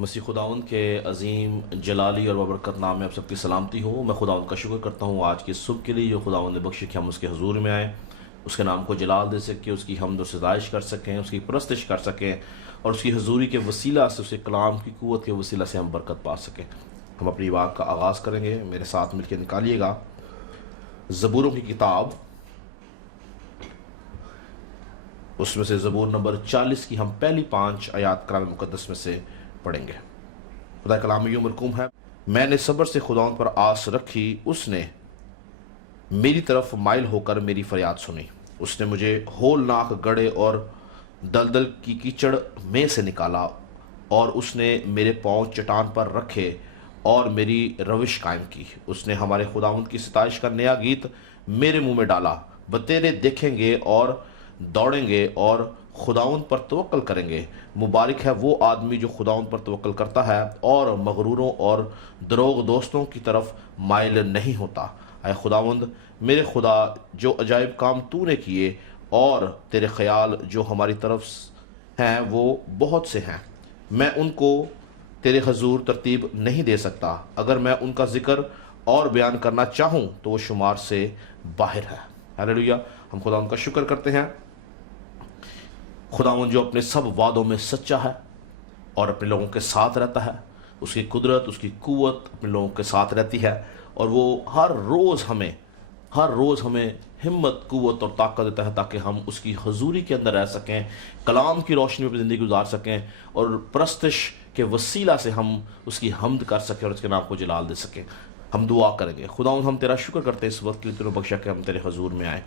مسیح خداوند کے عظیم جلالی اور ببرکت نام میں آپ سب کی سلامتی ہو۔ میں خداوند کا شکر کرتا ہوں آج کی صبح کے لیے جو خداوند نے بخشی کہ ہم اس کے حضور میں آئیں، اس کے نام کو جلال دے سکیں، اس کی حمد و ستائش کر سکیں، اس کی پرستش کر سکیں اور اس کی حضوری کے وسیلہ سے، اس کے کلام کی قوت کے وسیلہ سے ہم برکت پا سکیں۔ ہم اپنی بات کا آغاز کریں گے، میرے ساتھ مل کے نکالیے گا زبوروں کی کتاب، اس میں سے زبور نمبر 40 کی ہم پہلی 5 آیات کلام مقدس میں سے پڑھیں گے۔ خدا کلام یوں مرقوم ہے: میں نے صبر سے خداوند پر آس رکھی، اس نے میری طرف مائل ہو کر میری فریاد سنی۔ اس نے مجھے ہولناک گڑھے اور دلدل کی کیچڑ میں سے نکالا، اور اس نے میرے پاؤں چٹان پر رکھے اور میری روش قائم کی۔ اس نے ہمارے خداوند کی ستائش کا نیا گیت میرے منہ میں ڈالا۔ بتیرے دیکھیں گے اور دوڑیں گے اور خداوند پر توکل کریں گے۔ مبارک ہے وہ آدمی جو خداوند پر توکل کرتا ہے اور مغروروں اور دروغ دوستوں کی طرف مائل نہیں ہوتا۔ اے خداوند میرے خدا، جو عجائب کام تو نے کیے اور تیرے خیال جو ہماری طرف ہیں وہ بہت سے ہیں، میں ان کو تیرے حضور ترتیب نہیں دے سکتا۔ اگر میں ان کا ذکر اور بیان کرنا چاہوں تو وہ شمار سے باہر ہے۔ ہلیلویہ! ہم خداوند کا شکر کرتے ہیں، خداوند جو اپنے سب وعدوں میں سچا ہے اور اپنے لوگوں کے ساتھ رہتا ہے۔ اس کی قدرت، اس کی قوت اپنے لوگوں کے ساتھ رہتی ہے، اور وہ ہر روز ہمیں ہمت، قوت اور طاقت دیتا ہے تاکہ ہم اس کی حضوری کے اندر رہ سکیں، کلام کی روشنی میں اپنی زندگی گزار سکیں اور پرستش کے وسیلہ سے ہم اس کی حمد کر سکیں اور اس کے نام کو جلال دے سکیں۔ ہم دعا کریں گے۔ خداوند ہم تیرا شکر کرتے ہیں اس وقت کے لیے، تو نے بخشا کہ ہم تیرے حضور میں آئیں۔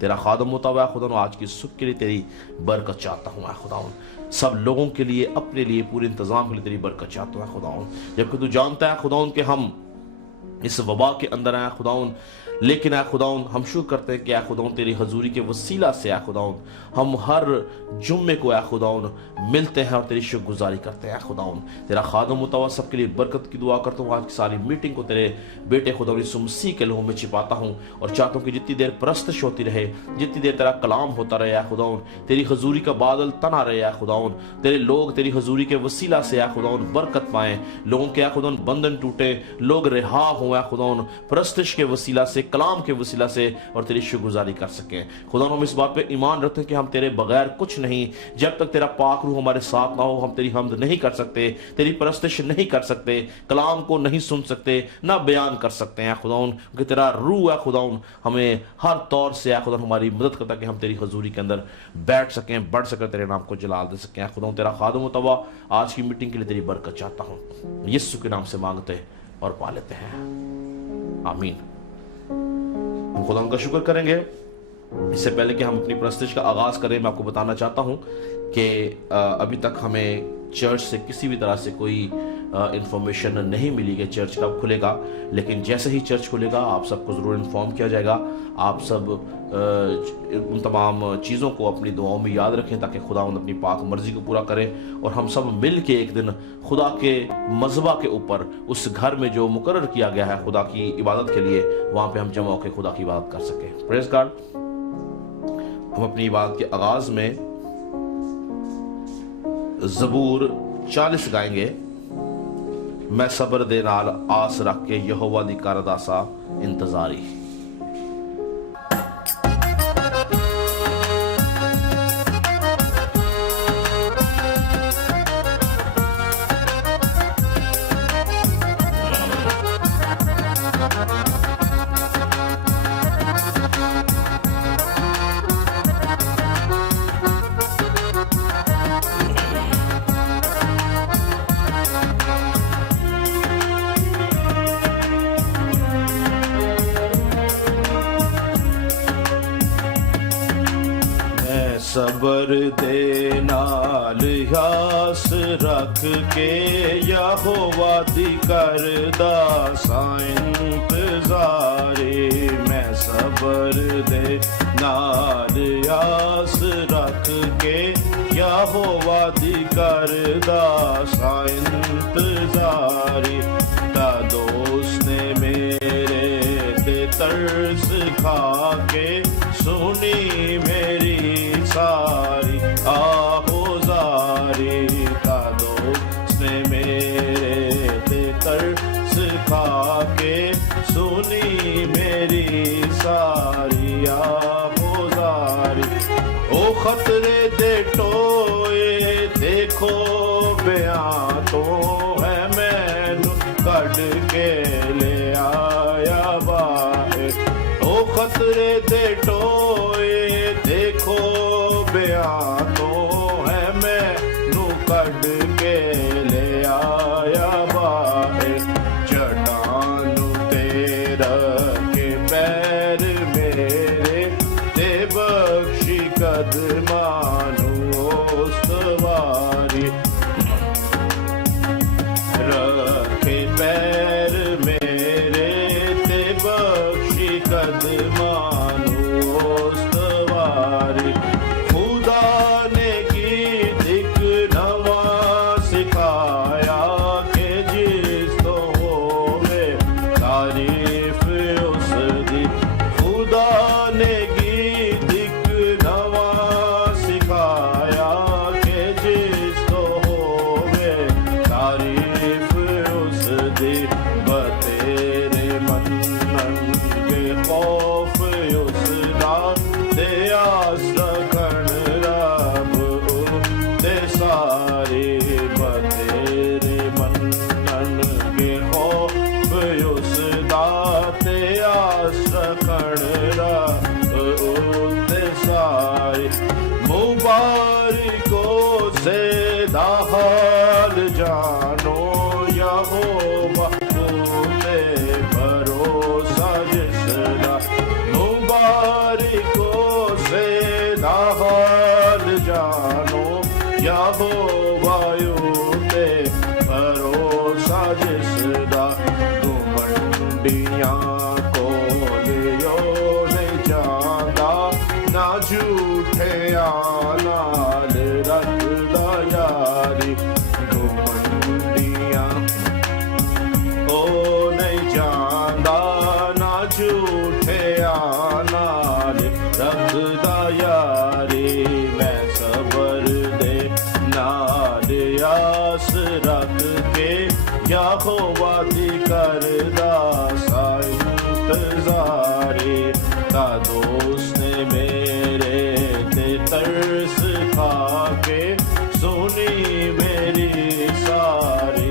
تیرا خادم ہوتا ہوا ہے خداوند، آج کی صبح کے لیے تیری برکت چاہتا ہوں اے خداوند، سب لوگوں کے لیے، اپنے لیے، پورے انتظام کے لیے تیری برکت چاہتا ہوں اے خداوند، جبکہ تو جانتا ہے خداوند کہ ہم اس وبا کے اندر ہیں خداوند، لیکن اے خداوند ہم شکر کرتے ہیں کہ اے خداوند تیری حضوری کے وسیلہ سے اے خداوند ہم ہر جمعے کو اے خداوند ملتے ہیں اور تیری شکر گزاری کرتے ہیں اے خداوند۔ تیرا خادم متوا سب کے لیے برکت کی دعا کرتا ہوں۔ آج کی ساری میٹنگ کو تیرے بیٹے خداوند یسوع مسیح کے لہو میں چھپاتا ہوں اور چاہتا ہوں کہ جتنی دیر پرستش ہوتی رہے، جتنی دیر تیرا کلام ہوتا رہے اے خداوند، تیری حضوری کا بادل تنا رہے اے خداوند، تیرے لوگ تیری حضوری کے وسیلہ سے اے خداوند برکت پائیں، لوگوں کے اے خداوند بندھن ٹوٹے، لوگ رہا ہوں اے خداوند، پرستش کے وسیلہ سے، کلام کے وسیلہ سے، اور تیری شکر گزاری کر سکیں۔ خدا ہم اس بات پہ ایمان رکھتے ہیں کہ ہم تیرے بغیر کچھ نہیں، جب تک تیرا پاک روح ہمارے ساتھ نہ ہو ہم تیری حمد نہیں کر سکتے، تیری پرستش نہیں کر سکتے، کلام کو نہیں سن سکتے، نہ بیان کر سکتے ہیں خداوند، کہ تیرا روح ہے خداوند ہمیں ہر طور سے ہے خداوند ہماری مدد کرتا کہ ہم تیری حضوری کے اندر بیٹھ سکیں، بڑھ سکیں، تیرے نام کو جلال دے سکیں۔ خداوند تیرا خادم متوا آج کی میٹنگ کے لیے تیری برکت چاہتا ہوں، یسوع کے نام سے مانگتے اور پا لیتے ہیں، آمین۔ ہم خدا کا شکر کریں گے۔ اس سے پہلے کہ ہم اپنی پرستش کا آغاز کریں، میں آپ کو بتانا چاہتا ہوں کہ ابھی تک ہمیں چرچ سے کسی بھی طرح سے کوئی انفارمیشن نہیں ملی کہ چرچ کب کھلے گا، لیکن جیسے ہی چرچ کھلے گا آپ سب کو ضرور انفارم کیا جائے گا۔ آپ سب ان تمام چیزوں کو اپنی دعاؤں میں یاد رکھیں تاکہ خداوند اپنی پاک مرضی کو پورا کرے اور ہم سب مل کے ایک دن خدا کے مذبح کے اوپر اس گھر میں جو مقرر کیا گیا ہے خدا کی عبادت کے لیے، وہاں پہ ہم جمع ہو کے خدا کی عبادت کر سکیں۔ پریز گاڈ۔ ہم اپنی عبادت کے آغاز میں زبور 40 گائیں گے: میں صبر دے نال آس رکھ کے یہوہ دی کردا سا انتظاری۔ صبر دے نال آس رکھ کے یہوہ دی کردا سا انتظاری، میں صبر دے نال آس رکھ کے یہوہ دی کردا سا انتظاری، تا دوست نے میرے تے ترس کھا کے سنی میری ساری آہوزاری، تا دوست نے میرے ਸਾਰੀ ਆਜ਼ਾਰੀ। ਉਹ ਖਤਰੇ ਦੇ ਟੋਏ ਦੇਖੋ ਬਿਆਂ ਤੋਂ ਹੈ ਮੈਨੂੰ ਕੱਢ ਕੇ ਲਿਆਇਆ ਬਾਹਰ। ਉਹ ਖਤਰੇ ਦੇ ਟੋਏ ਦੇਖੋ ਬਿਆਂ ਤੋਂ ਹੈ ਮੈਨੂੰ ਕੱਢ ਕੇ ਲਿਆਇਆ ਬਾਹਰ। ਚਟਾਨ ਤੇ ਰੱਖੇ ਪੈਰ ਮੇਰੇ ਤੇ ਬਖਸ਼ੀ ਕਦਮਾਂ ਨੂੰ ਉਸਤਵਾਰੀ। ਰੱਖੇ ਪੈਰ ਮੇਰੇ ਤੇ ਬਖਸ਼ੀ ਕਦਮਾਂ ਨੂੰ ਉਸਤਵਾਰੀ। ਖੁਦਾ ਨੇ ਗੀਤ ਇੱਕ ਨਵਾਂ ਸਿਖਾਇਆ ਕਿ ਜਿਸ ਤੋਂ ਹੋਵੇ ਤਾਰੀਫ ਉਸ ਦੀ। ਖੁਦਾ ਨੇ ਗੀਤ ਇੱਕ ਨਵਾਂ ਸਿਖਾਇਆ ਕਿ ਜਿਸ ਤੋਂ ਹੋਵੇ ਤਾਰੀਫ ਉਸ ਦੀ। ਬਤੇਰੇ ਮੰਨਣਗੇ ਖੌਫ ਉਸ ਦਾ ਤੇ ਆਸ ਰੱਖਣ ਰੱਬ ਤੇ ਸਾਰੇ। ਬਤੇਰੇ ਮੰਨਣਗੇ ਖੌਫ ਉਸ ਦਾ ਤੇ ਆਸ ਰੱਖਣ ਰੱਬ ਤੇ ਸਾਰੇ। ਮੁਬਾਰਕ ਉਸੇ ਦਾ ਹਾਲ ਜਾਣੋ ਯਹੋਵਾ ਤੇ ਭਰੋਸਾ ਜਿਸ ਦਾ। ਮੁਬਾਰਕ ਉਸੇ ਦਾ ਹਾਲ ਜਾਣੋ ਯਹੋਵਾ ਤੇ ਭਰੋਸਾ ਜਿਸ ਦਾ। ਘਮੰਡੀਆਂ ਕੋਲ ਯੋ ਨਹੀਂ ਜਾਂਦਾ ਨਾ ਝੂਠਿਆਂ ਨਾਲ ਰੱਖਦਾ ਯਾਰੀ। ਘਮੰਡੀਆਂ ਉਹ ਨਹੀਂ ਜਾਂਦਾ ਨਾ ਝੂਠਿਆਂ ਨਾਲ ਰੱਖਦਾ ਯਾਰੀ। ਮੈਂ ਸਬਰ ਦੇ ਨਾਲ ਆਸ ਰੱਖ ਕੇ ਯਹੋਵਾ ਦੀ ਕਰਦਾ ਸਾ ਇੰਤਜ਼ਾਰੀ। ਤਾਂ ਦੋਸਤ ਨੇ ਮੇਰੇ ਤੇ ਤਰਸ ਖਾ ਕੇ ਸੁਣੀ ਮੇਰੀ ਸਾਰੀ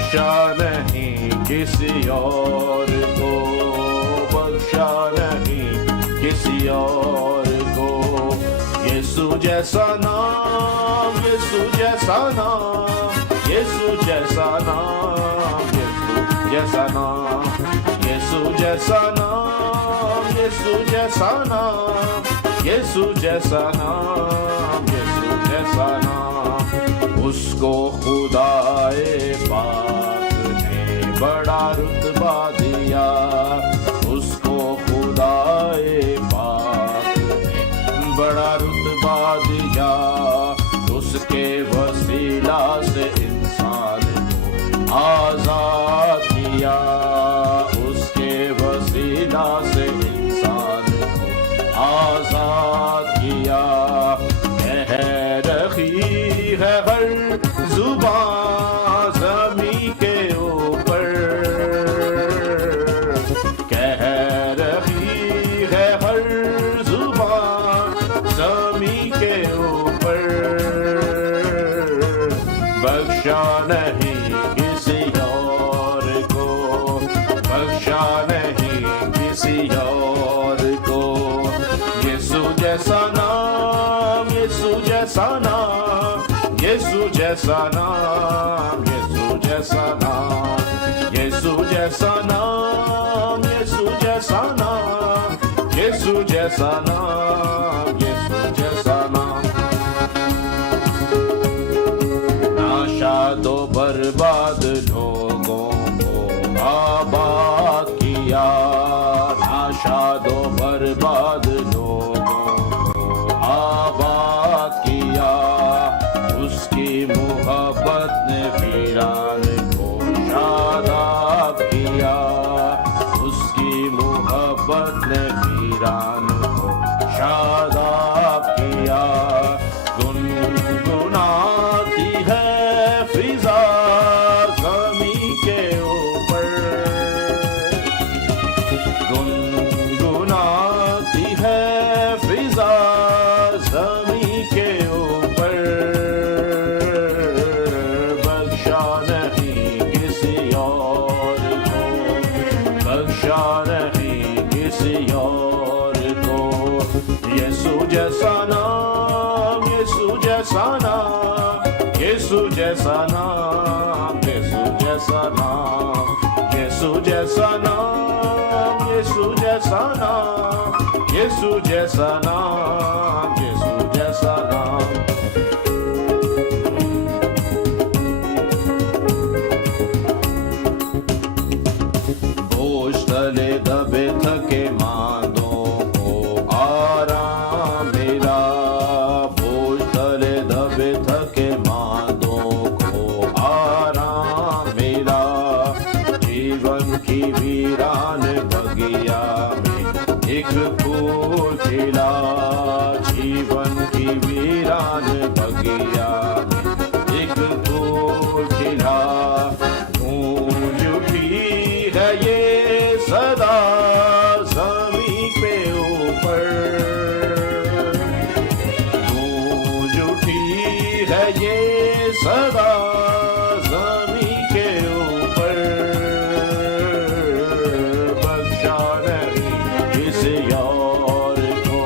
بخشا نہیں کسی اور کو، بخشا نہیں کسی اور کو، یسوع جیسا نام، یسوع جیسا نام، یسوع جیسا نام، یسوع جیسا نام، یسوع جیسا نام، یسوع جیسا نام، یسوع جیسا نام، یسوع جیسا نام، اس کو خدائے پاک نے بڑا رتبہ دیا، اس کو خدائے پاک نے بڑا رتبہ دیا، اس کے وسیلہ سے انسان کو آزاد کیا، اس کے وسیلہ سے انسان کو آزاد کیا، کہہ رہی ہے ہر زبان زمین کے اوپر، کہہ رہی ہے ہر زبان زمین کے اوپر، بخشا نہیں کسی اور کو، بخشا نہیں کسی اور کو، یسوع جیسا نام، یسوع جیسا نام، یسوع جیسا نام، یسوع جیسا نام، یسوع جیسا نام، یسوع جیسا نام، یسوع جیسا نام، یسوع جیسا نام، ناشاد و برباد لوگوں کو آباد کیا، ناشاد و برباد لوگوں کو آباد کیا، اس کی محبت نے ویران کو شاداب کیا، اس کی محبت نے ویران کو شاداب کیا، گنگناتی ہے فضا زمین کے اوپر، گنگناتی ہے فضا زمین کے اوپر، بخشا نہیں کسی اور کو، بخشا نہیں کسی اور کو، یسوع جیسا نام، یسوع جیسا نام، یسوع جیسا نام، یسوع جیسا نام، یسوع جیسا نام، یسوع جیسا نام، یسوع جیسا نام، یسوع جیسا نام، بوجھ تلے دبے تھکے ماندوں کو آرام ملا، بوجھ تلے دبے تھکے ماندوں کو آرام ملا، جیون کی ویران بگیا میں ایک پھول کھلا، جیون کی ویران بگیا میں ایک پھول کھلا، گونج اٹھی ہے یہ صدا زمین پہ اوپر، گونج اٹھی ہے یہ صدا زمین کے اوپر، بخشا نہیں کسی اور کو،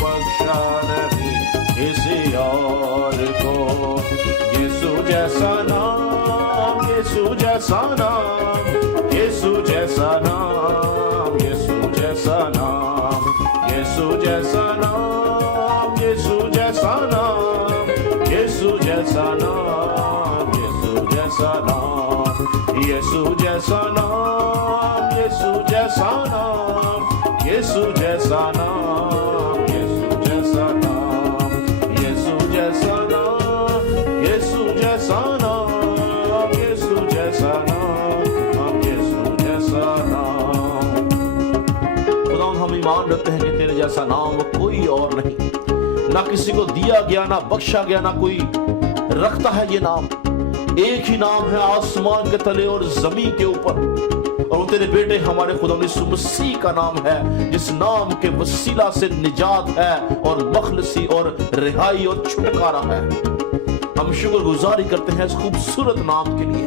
بخشا نہیں کسی اور کو، یسوع جیسا نام، یسوع جیسا نام، یسوع جیسا نام، یسوع جیسا نام، یسوع جیسا نام، یسوع جیسا نام، یسوع جیسا نام، یسوع جیسا نام، یسوع جیسا نام، یسوع جیسا نام، یسوع جیسا نام، یسوع جیسا نام، یسوع جیسا نام، یسوع جیسا نام، یسوع جیسا نام، یسوع جیسا نام، خدا ہم ایمان رکھتے ہیں کہ تیرے جیسا نام کوئی اور نہیں، نہ کسی کو دیا گیا، نہ بخشا گیا، نہ کوئی رکھتا ہے یہ نام، ایک ہی نام ہے آسمان کے تلے اور زمین کے اوپر، اور وہ تیرے بیٹے ہمارے خدا یسوع مسیح کا نام ہے، جس نام کے وسیلہ سے نجات ہے اور مخلصی اور رہائی اور چھٹکارا ہے۔ ہم شکر گزاری کرتے ہیں اس خوبصورت نام کے لیے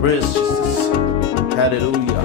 Praise Jesus. Hallelujah.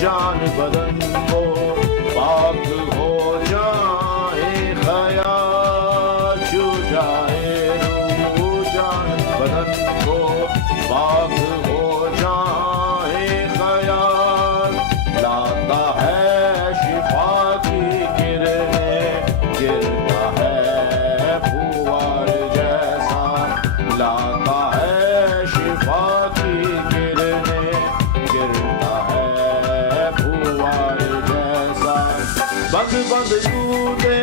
جان بدن کو پاک ہو جائے خیال چھو جائے روح جان بدن کو پاک ہو جائے خیال لاتا ہے شفا کی کرنیں گرتا ہے پھوار جیسا لاتا ہے شفا کی کرنیں گرتا ہے پھوار جیسا بند بند کودے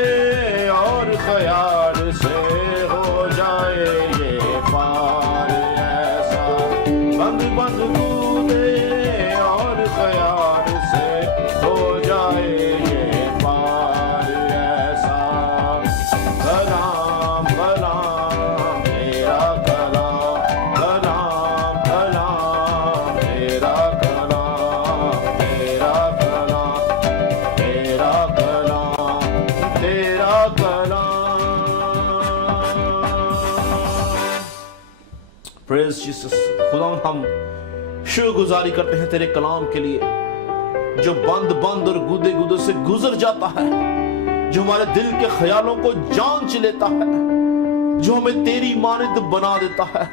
اور خیال سے ہو جائے یہ پار ایسا بند بند کودے اور خیال سے ہو جائے یہ پار ایسا کلام کلام تیرا کلام کلام کلام تیرا کلام تیرا کلام تیرا کلام تیرا کلام پریز جیسس خدا ہم شکر گزاری کرتے ہیں تیرے کلام کے لیے جو بند بند اور گودے گودے سے گزر جاتا ہے جو ہمارے دل کے خیالوں کو جانچ لیتا ہے جو ہمیں تیری مانند بنا دیتا ہے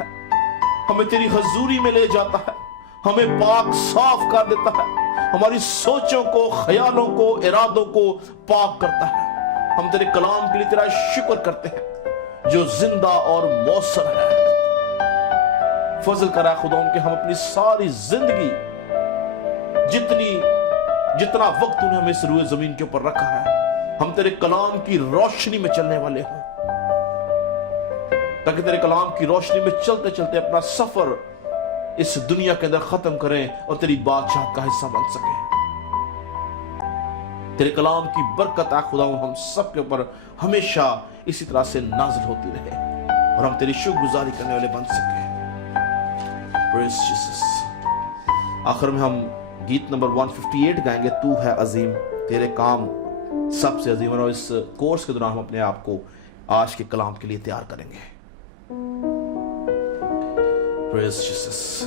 ہمیں تیری حضوری میں لے جاتا ہے ہمیں پاک صاف کر دیتا ہے ہماری سوچوں کو خیالوں کو ارادوں کو پاک کرتا ہے ہم تیرے کلام کے لیے تیرا شکر کرتے ہیں جو زندہ اور مؤثر ہے فضل کرا خدا کہ ہم اپنی ساری زندگی جتنا وقت تو نے ہمیں اس روئے زمین کے اوپر رکھا ہے ہم تیرے کلام کی روشنی میں چلنے والے ہوں تاکہ تیرے کلام کی روشنی میں چلتے چلتے اپنا سفر اس دنیا کے اندر ختم کریں اور تیری بادشاہت کا حصہ بن سکیں تیرے کلام کی برکت اے خدا ہم سب کے اوپر ہمیشہ اسی طرح سے نازل ہوتی رہے اور ہم تیری شکر گزاری کرنے والے بن سکیں Praise Jesus. آخر میں ہم گیت نمبر 158 گائیں گے تو ہے عظیم تیرے کام سب سے عظیم اور اس کورس کے دوران ہم اپنے آپ کو آج کے کلام کے لیے تیار کریں گے Praise Jesus.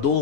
2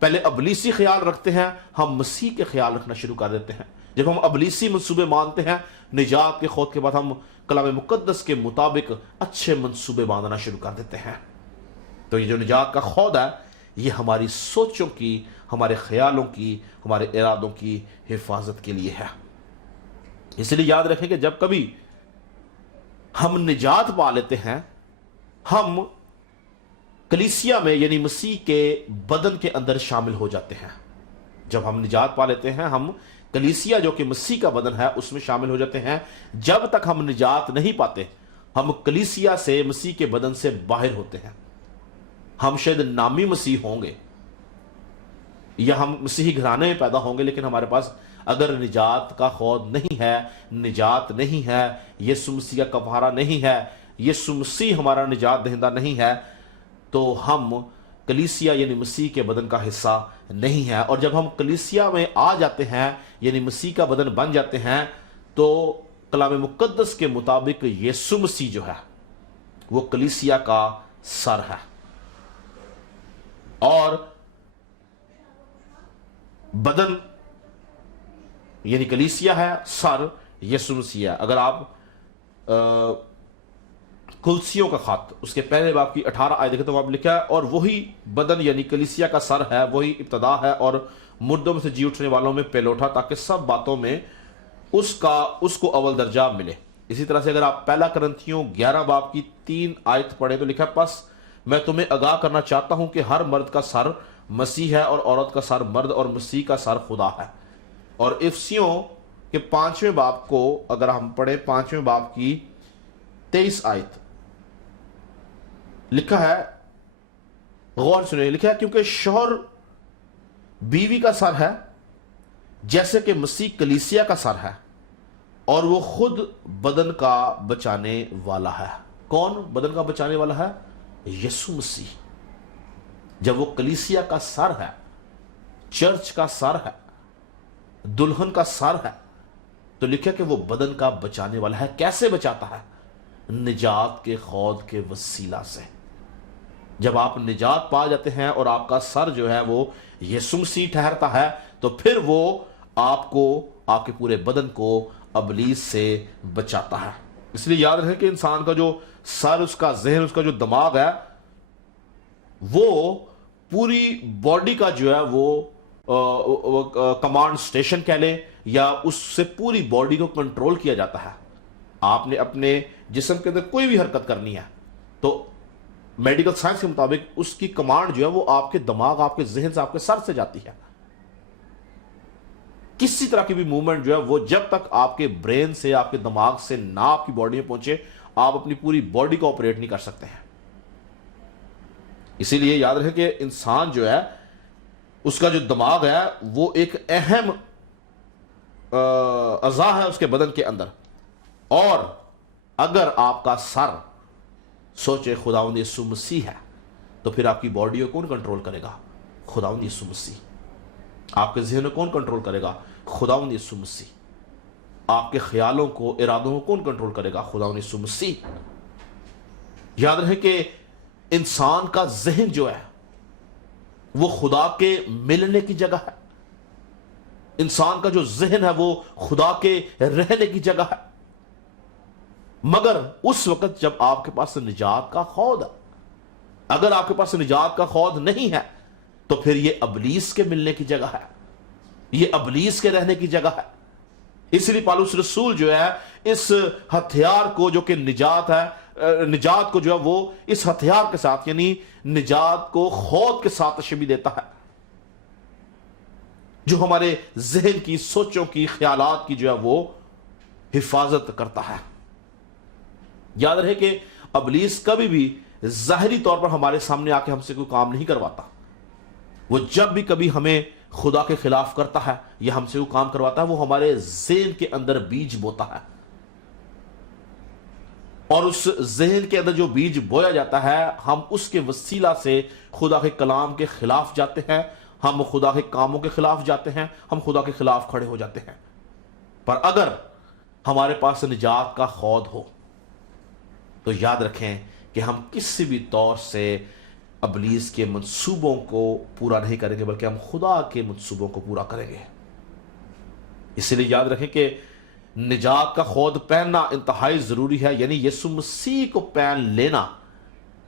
پہلے ابلیسی خیال رکھتے ہیں، ہم مسیح کے خیال رکھنا شروع کر دیتے ہیں۔ جب ہم ابلیسی منصوبے مانتے ہیں نجات کے خود کے بعد، ہم کلام مقدس کے مطابق اچھے منصوبے باندھنا شروع کر دیتے ہیں۔ تو یہ جو نجات کا خود ہے، یہ ہماری سوچوں کی، ہمارے خیالوں کی، ہمارے ارادوں کی حفاظت کے لیے ہے۔ اس لیے یاد رکھیں کہ جب کبھی ہم نجات پا لیتے ہیں، ہم کلیسیا میں یعنی مسیح کے بدن کے اندر شامل ہو جاتے ہیں۔ جب ہم نجات پا لیتے ہیں، ہم کلیسیا جو کہ مسیح کا بدن ہے اس میں شامل ہو جاتے ہیں۔ جب تک ہم نجات نہیں پاتے، ہم کلیسیا سے، مسیح کے بدن سے باہر ہوتے ہیں۔ ہم شاید نامی مسیح ہوں گے یا ہم مسیحی گھرانے میں پیدا ہوں گے، لیکن ہمارے پاس اگر نجات کا خود نہیں ہے، نجات نہیں ہے، یسوع مسیح کا کفارہ نہیں ہے، یسوع مسیح ہمارا نجات دہندہ نہیں ہے، تو ہم کلیسیا یعنی مسیح کے بدن کا حصہ نہیں ہے۔ اور جب ہم کلیسیا میں آ جاتے ہیں یعنی مسیح کا بدن بن جاتے ہیں، تو کلام مقدس کے مطابق یسوع مسیح جو ہے وہ کلیسیا کا سر ہے، اور بدن یعنی کلیسیا ہے، سر یسوع مسیح ہے۔ اگر آپ کلسیوں کا خط اس کے پہلے باب کی 18 آیت دیکھیں تو وہاں لکھا ہے، اور وہی بدن یعنی کلیسیا کا سر ہے، وہی ابتدا ہے اور مردوں میں سے جی اٹھنے والوں میں پہلوٹا، تاکہ سب باتوں میں اس کو اول درجہ ملے۔ اسی طرح سے اگر آپ پہلا کرنتھیوں 11 باب کی 3 آیت پڑھیں تو لکھا ہے، پس میں تمہیں آگاہ کرنا چاہتا ہوں کہ ہر مرد کا سر مسیح ہے، اور عورت کا سر مرد، اور مسیح کا سر خدا ہے۔ اور افسیوں کے 5ویں باب کو اگر ہم پڑھیں، 5ویں باب کی 23 آیت لکھا ہے، غور سنیں، لکھا ہے، کیونکہ شوہر بیوی کا سر ہے، جیسے کہ مسیح کلیسیا کا سر ہے، اور وہ خود بدن کا بچانے والا ہے۔ کون بدن کا بچانے والا ہے؟ یسوع مسیح۔ جب وہ کلیسیا کا سر ہے، چرچ کا سر ہے، دلہن کا سر ہے، تو لکھا کہ وہ بدن کا بچانے والا ہے۔ کیسے بچاتا ہے؟ نجات کے خود کے وسیلہ سے۔ جب آپ نجات پا جاتے ہیں اور آپ کا سر جو ہے وہ یسوع مسیح ٹھہرتا ہے، تو پھر وہ آپ کو، آپ کے پورے بدن کو ابلیس سے بچاتا ہے۔ اس لیے یاد رکھیں کہ انسان کا جو سر، اس کا ذہن، اس کا جو دماغ ہے، وہ پوری باڈی کا جو ہے وہ کمانڈ سٹیشن کہہ لیں، یا اس سے پوری باڈی کو کنٹرول کیا جاتا ہے۔ آپ نے اپنے جسم کے اندر کوئی بھی حرکت کرنی ہے تو میڈیکل سائنس کے مطابق اس کی کمانڈ جو ہے وہ آپ کے دماغ، آپ کے ذہن سے، آپ کے سر سے جاتی ہے۔ کسی طرح کی بھی موومنٹ جو ہے وہ جب تک آپ کے برین سے، آپ کے دماغ سے نہ آپ کی باڈی میں پہنچے، آپ اپنی پوری باڈی کو آپریٹ نہیں کر سکتے ہیں۔ اسی لیے یاد رکھیں کہ انسان جو ہے، اس کا جو دماغ ہے وہ ایک اہم اعضاء ہے اس کے بدن کے اندر، اور اگر آپ کا سر سوچے خداوند یسوع مسیح ہے، تو پھر آپ کی باڈی کو کون کنٹرول کرے گا؟ خداوند یسوع مسیح۔ آپ کے ذہن کو کون کنٹرول کرے گا؟ خداوند یسوع مسیح۔ آپ کے خیالوں کو، ارادوں کو کون کنٹرول کرے گا؟ خداوند یسوع مسیح۔ یاد رہے کہ انسان کا ذہن جو ہے وہ خدا کے ملنے کی جگہ ہے۔ انسان کا جو ذہن ہے وہ خدا کے رہنے کی جگہ ہے، مگر اس وقت جب آپ کے پاس نجات کا خود ہے۔ اگر آپ کے پاس نجات کا خود نہیں ہے تو پھر یہ ابلیس کے ملنے کی جگہ ہے، یہ ابلیس کے رہنے کی جگہ ہے۔ اس لیے پالوس رسول جو ہے اس ہتھیار کو جو کہ نجات ہے، نجات کو جو ہے وہ اس ہتھیار کے ساتھ یعنی نجات کو خود کے ساتھ تشبیہ دیتا ہے، جو ہمارے ذہن کی، سوچوں کی، خیالات کی جو ہے وہ حفاظت کرتا ہے۔ یاد رہے کہ ابلیس کبھی بھی ظاہری طور پر ہمارے سامنے آ کے ہم سے کوئی کام نہیں کرواتا۔ وہ جب بھی کبھی ہمیں خدا کے خلاف کرتا ہے یا ہم سے وہ کام کرواتا ہے، وہ ہمارے ذہن کے اندر بیج بوتا ہے، اور اس ذہن کے اندر جو بیج بویا جاتا ہے، ہم اس کے وسیلہ سے خدا کے کلام کے خلاف جاتے ہیں، ہم خدا کے کاموں کے خلاف جاتے ہیں، ہم خدا کے خلاف کھڑے ہو جاتے ہیں۔ پر اگر ہمارے پاس نجات کا خود ہو تو یاد رکھیں کہ ہم کسی بھی طور سے ابلیس کے منصوبوں کو پورا نہیں کریں گے بلکہ ہم خدا کے منصوبوں کو پورا کریں گے۔ اسی لیے یاد رکھیں کہ نجات کا خود پہننا انتہائی ضروری ہے، یعنی یسوع مسیح کو پہن لینا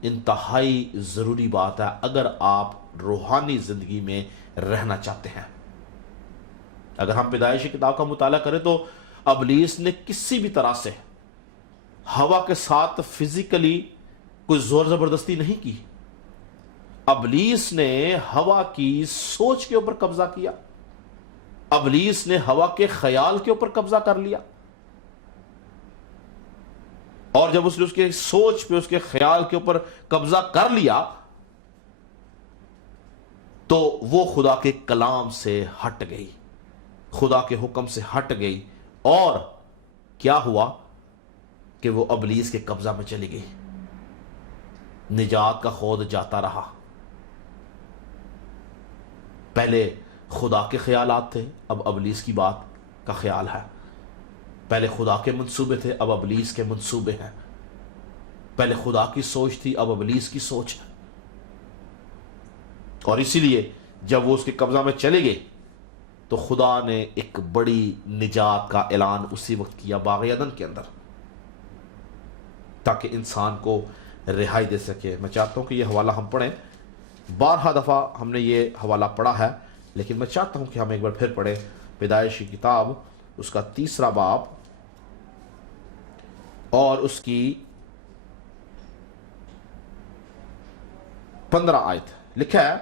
انتہائی ضروری بات ہے اگر آپ روحانی زندگی میں رہنا چاہتے ہیں۔ اگر ہم پیدائش کی کتاب کا مطالعہ کریں تو ابلیس نے کسی بھی طرح سے ہوا کے ساتھ فزیکلی کوئی زور زبردستی نہیں کی۔ ابلیس نے ہوا کی سوچ کے اوپر قبضہ کیا، ابلیس نے ہوا کے خیال کے اوپر قبضہ کر لیا، اور جب اس نے اس کے سوچ پہ، اس کے خیال کے اوپر قبضہ کر لیا تو وہ خدا کے کلام سے ہٹ گئی، خدا کے حکم سے ہٹ گئی، اور کیا ہوا کہ وہ ابلیس کے قبضہ میں چلی گئی۔ نجات کا خود جاتا رہا۔ پہلے خدا کے خیالات تھے، اب ابلیس کی بات کا خیال ہے۔ پہلے خدا کے منصوبے تھے، اب ابلیس کے منصوبے ہیں۔ پہلے خدا کی سوچ تھی، اب ابلیس کی سوچ ہے۔ اور اسی لیے جب وہ اس کے قبضہ میں چلے گئے تو خدا نے ایک بڑی نجات کا اعلان اسی وقت کیا باغ عدن کے اندر، تاکہ انسان کو رہائی دے سکے۔ میں چاہتا ہوں کہ یہ حوالہ ہم پڑھیں، بارہا دفعہ ہم نے یہ حوالہ پڑھا ہے، لیکن میں چاہتا ہوں کہ ہم ایک بار پھر پڑھیں پیدائش کی کتاب، اس کا 3 باب اور اس کی 15 آیت۔ لکھا ہے،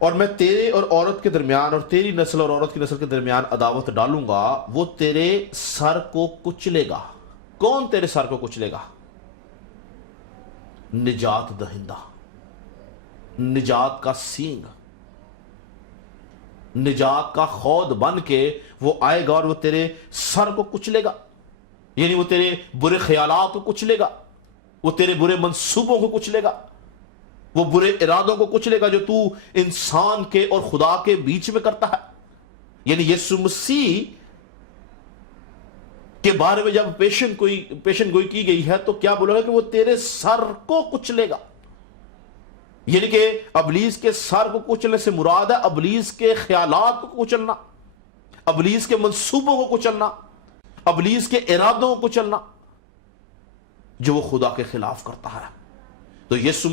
اور میں تیرے اور عورت کے درمیان اور تیری نسل اور عورت کی نسل کے درمیان عداوت ڈالوں گا، وہ تیرے سر کو کچلے گا۔ کون تیرے سر کو کچلے گا؟ نجات دہندہ، نجات کا سینگ، نجات کا خود بن کے وہ آئے گا اور وہ تیرے سر کو کچلے گا، یعنی وہ تیرے برے خیالات کو کچلے گا، وہ تیرے برے منصوبوں کو کچلے گا، وہ برے ارادوں کو کچلے گا جو تو انسان کے اور خدا کے بیچ میں کرتا ہے۔ یعنی یسوع مسیح کے بارے میں جب پیشن گوئی کی گئی ہے تو کیا بولا گا کہ وہ تیرے سر کو کچلے گا، یعنی کہ ابلیس کے سر کو کچلنے سے مراد ہے ابلیس کے خیالات کو کچلنا، ابلیس کے منصوبوں کو کچلنا، ابلیس کے ارادوں کو کچلنا جو وہ خدا کے خلاف کرتا ہے۔ تو یسوع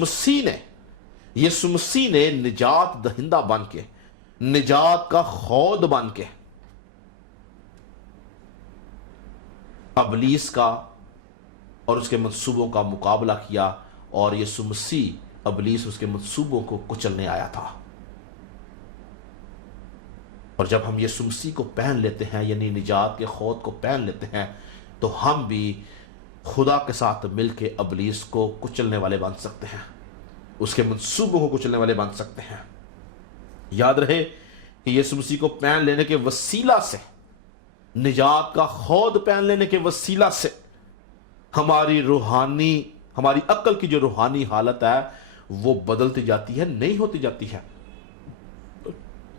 مسیح نے نجات دہندہ بن کے، نجات کا خود بن کے ابلیس کا اور اس کے منصوبوں کا مقابلہ کیا، اور یسوع مسیح ابلیس اس کے منصوبوں کو کچلنے آیا تھا۔ اور جب ہم یسوع مسیح کو پہن لیتے ہیں، یعنی نجات کے خود کو پہن لیتے ہیں، تو ہم بھی خدا کے ساتھ مل کے ابلیس کو کچلنے والے بن سکتے ہیں، اس کے منصوبوں کو کچلنے والے بن سکتے ہیں۔ یاد رہے کہ یسوع مسیح کو پہن لینے کے وسیلہ سے، نجات کا خود پہن لینے کے وسیلہ سے ہماری عقل کی جو روحانی حالت ہے وہ بدلتی جاتی ہے، نہیں ہوتی جاتی ہے،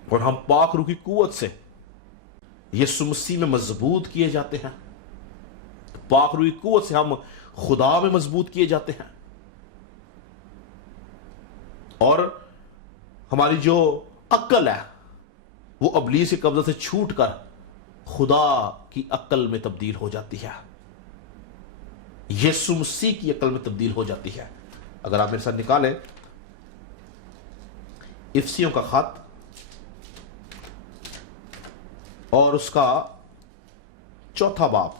اور ہم پاک روح کی قوت سے یسوع مسیح میں مضبوط کیے جاتے ہیں۔ پاک روح کی قوت سے ہم خدا میں مضبوط کیے جاتے ہیں، اور ہماری جو عقل ہے وہ ابلیس کے قبضے سے چھوٹ کر خدا کی عقل میں تبدیل ہو جاتی ہے، یسوع مسیح کی عقل میں تبدیل ہو جاتی ہے۔ اگر آپ میرے ساتھ نکالیں افسیوں کا خط اور اس کا 4 باب،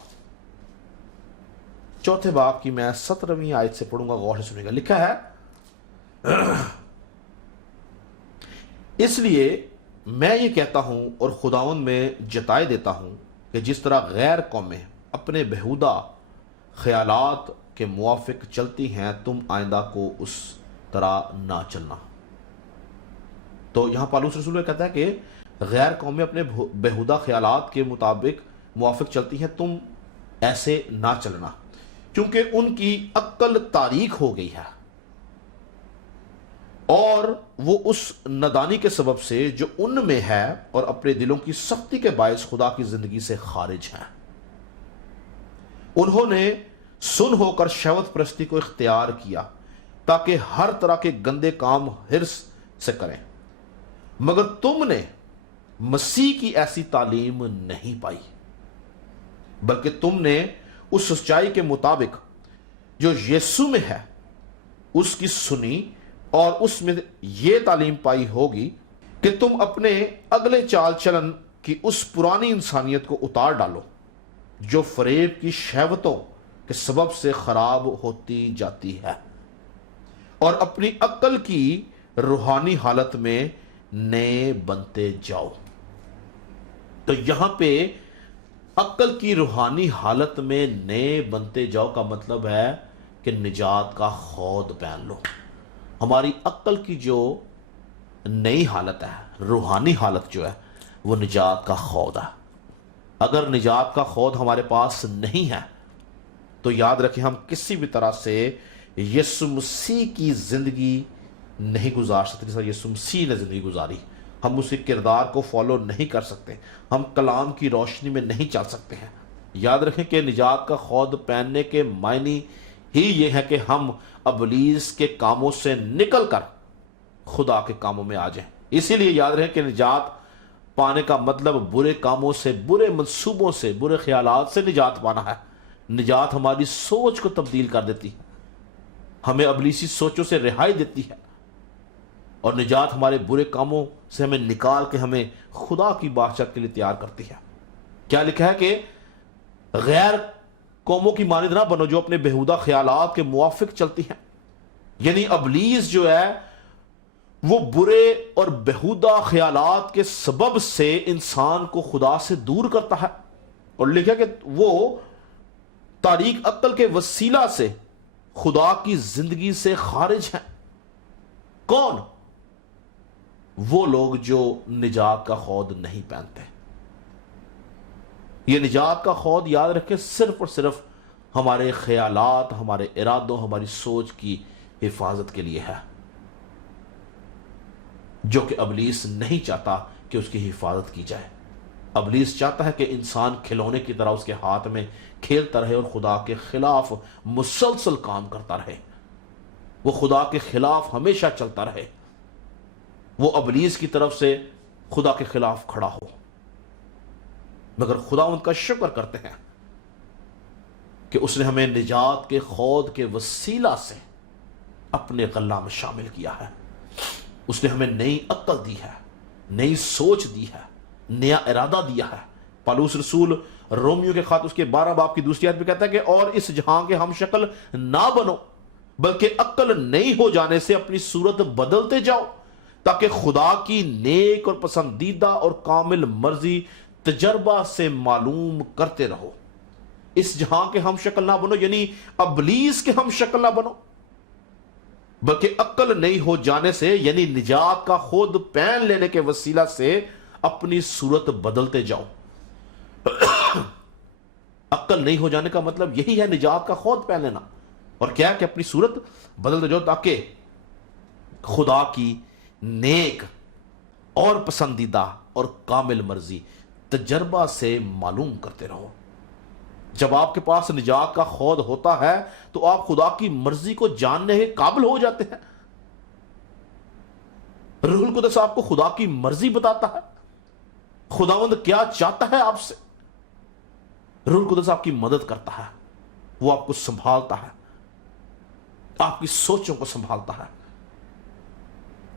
4 باب کی میں 17ویں آیت سے پڑھوں گا، غور سے سنیں گا۔ لکھا ہے، اس لیے میں یہ کہتا ہوں اور خداوند میں جتائے دیتا ہوں کہ جس طرح غیر قومیں اپنے بیہودہ خیالات کے موافق چلتی ہیں، تم آئندہ کو اس طرح نہ چلنا۔ تو یہاں پالوس رسول کہتا ہے کہ غیر قومیں اپنے بیہودہ خیالات کے موافق چلتی ہیں، تم ایسے نہ چلنا، کیونکہ ان کی عقل تاریک ہو گئی ہے، اور وہ اس نادانی کے سبب سے جو ان میں ہے اور اپنے دلوں کی سختی کے باعث خدا کی زندگی سے خارج ہیں۔ انہوں نے سن ہو کر شہوت پرستی کو اختیار کیا، تاکہ ہر طرح کے گندے کام حرص سے کریں، مگر تم نے مسیح کی ایسی تعلیم نہیں پائی، بلکہ تم نے اس سچائی کے مطابق جو یسوع میں ہے اس کی سنی اور اس میں یہ تعلیم پائی ہوگی کہ تم اپنے اگلے چال چلن کی اس پرانی انسانیت کو اتار ڈالو جو فریب کی شہوتوں کے سبب سے خراب ہوتی جاتی ہے، اور اپنی عقل کی روحانی حالت میں نئے بنتے جاؤ۔ تو یہاں پہ عقل کی روحانی حالت میں نئے بنتے جاؤ کا مطلب ہے کہ نجات کا خود پہن لو۔ ہماری عقل کی جو نئی حالت ہے، روحانی حالت جو ہے، وہ نجات کا خود ہے۔ اگر نجات کا خود ہمارے پاس نہیں ہے تو یاد رکھیں ہم کسی بھی طرح سے یسوع مسیح کی زندگی نہیں گزار سکتے جیسا یسوع مسیح نے زندگی گزاری۔ ہم اس کے کردار کو فالو نہیں کر سکتے، ہم کلام کی روشنی میں نہیں چل سکتے ہیں۔ یاد رکھیں کہ نجات کا خود پہننے کے معنی ہی یہ ہے کہ ہم ابلیس کے کاموں سے نکل کر خدا کے کاموں میں آ جائیں۔ اسی لیے یاد رکھیں کہ نجات پانے کا مطلب برے کاموں سے، برے منصوبوں سے، برے خیالات سے نجات پانا ہے۔ نجات ہماری سوچ کو تبدیل کر دیتی ہے، ہمیں ابلیسی سوچوں سے رہائی دیتی ہے، اور نجات ہمارے برے کاموں سے ہمیں نکال کے ہمیں خدا کی بادشاہت کے لیے تیار کرتی ہے۔ کیا لکھا ہے کہ غیر قوموں کی مانند نہ بنو جو اپنے بےہودہ خیالات کے موافق چلتی ہیں۔ یعنی ابلیس جو ہے وہ برے اور بےہودہ خیالات کے سبب سے انسان کو خدا سے دور کرتا ہے، اور لکھا کہ وہ تاریک عقل کے وسیلہ سے خدا کی زندگی سے خارج ہیں۔ کون؟ وہ لوگ جو نجات کا خود نہیں پہنتے۔ یہ نجات کا خود یاد رکھیں صرف اور صرف ہمارے خیالات، ہمارے ارادوں، ہماری سوچ کی حفاظت کے لیے ہے، جو کہ ابلیس نہیں چاہتا کہ اس کی حفاظت کی جائے۔ ابلیس چاہتا ہے کہ انسان کھلونے کی طرح اس کے ہاتھ میں کھیلتا رہے اور خدا کے خلاف مسلسل کام کرتا رہے، وہ خدا کے خلاف ہمیشہ چلتا رہے، وہ ابلیس کی طرف سے خدا کے خلاف کھڑا ہو۔ مگر خدا ان کا شکر کرتے ہیں کہ اس نے ہمیں نجات کے خود کے وسیلہ سے اپنے غلہ میں شامل کیا ہے۔ اس نے ہمیں نئی عقل دی ہے، نئی سوچ دی ہے، نیا ارادہ دیا ہے۔ پالوس رسول رومیو کے خط اس کے 12 باب کی دوسری آیت میں کہتا ہے کہ اور اس جہاں کے ہم شکل نہ بنو بلکہ عقل نئی ہو جانے سے اپنی صورت بدلتے جاؤ تاکہ خدا کی نیک اور پسندیدہ اور کامل مرضی تجربہ سے معلوم کرتے رہو۔ اس جہاں کے ہم شکل نہ بنو یعنی ابلیس کے ہم شکل نہ بنو، بلکہ عقل نہیں ہو جانے سے یعنی نجات کا خود پہن لینے کے وسیلہ سے اپنی صورت بدلتے جاؤ۔ عقل نہیں ہو جانے کا مطلب یہی ہے، نجات کا خود پہن لینا، اور کیا ہے کہ اپنی صورت بدلتے جاؤ تاکہ خدا کی نیک اور پسندیدہ اور کامل مرضی تجربہ سے معلوم کرتے رہو۔ جب آپ کے پاس نجات کا خود ہوتا ہے تو آپ خدا کی مرضی کو جاننے کے قابل ہو جاتے ہیں۔ روح القدس آپ کو خدا کی مرضی بتاتا ہے، خداوند کیا چاہتا ہے آپ سے۔ روح القدس آپ کی مدد کرتا ہے، وہ آپ کو سنبھالتا ہے، آپ کی سوچوں کو سنبھالتا ہے۔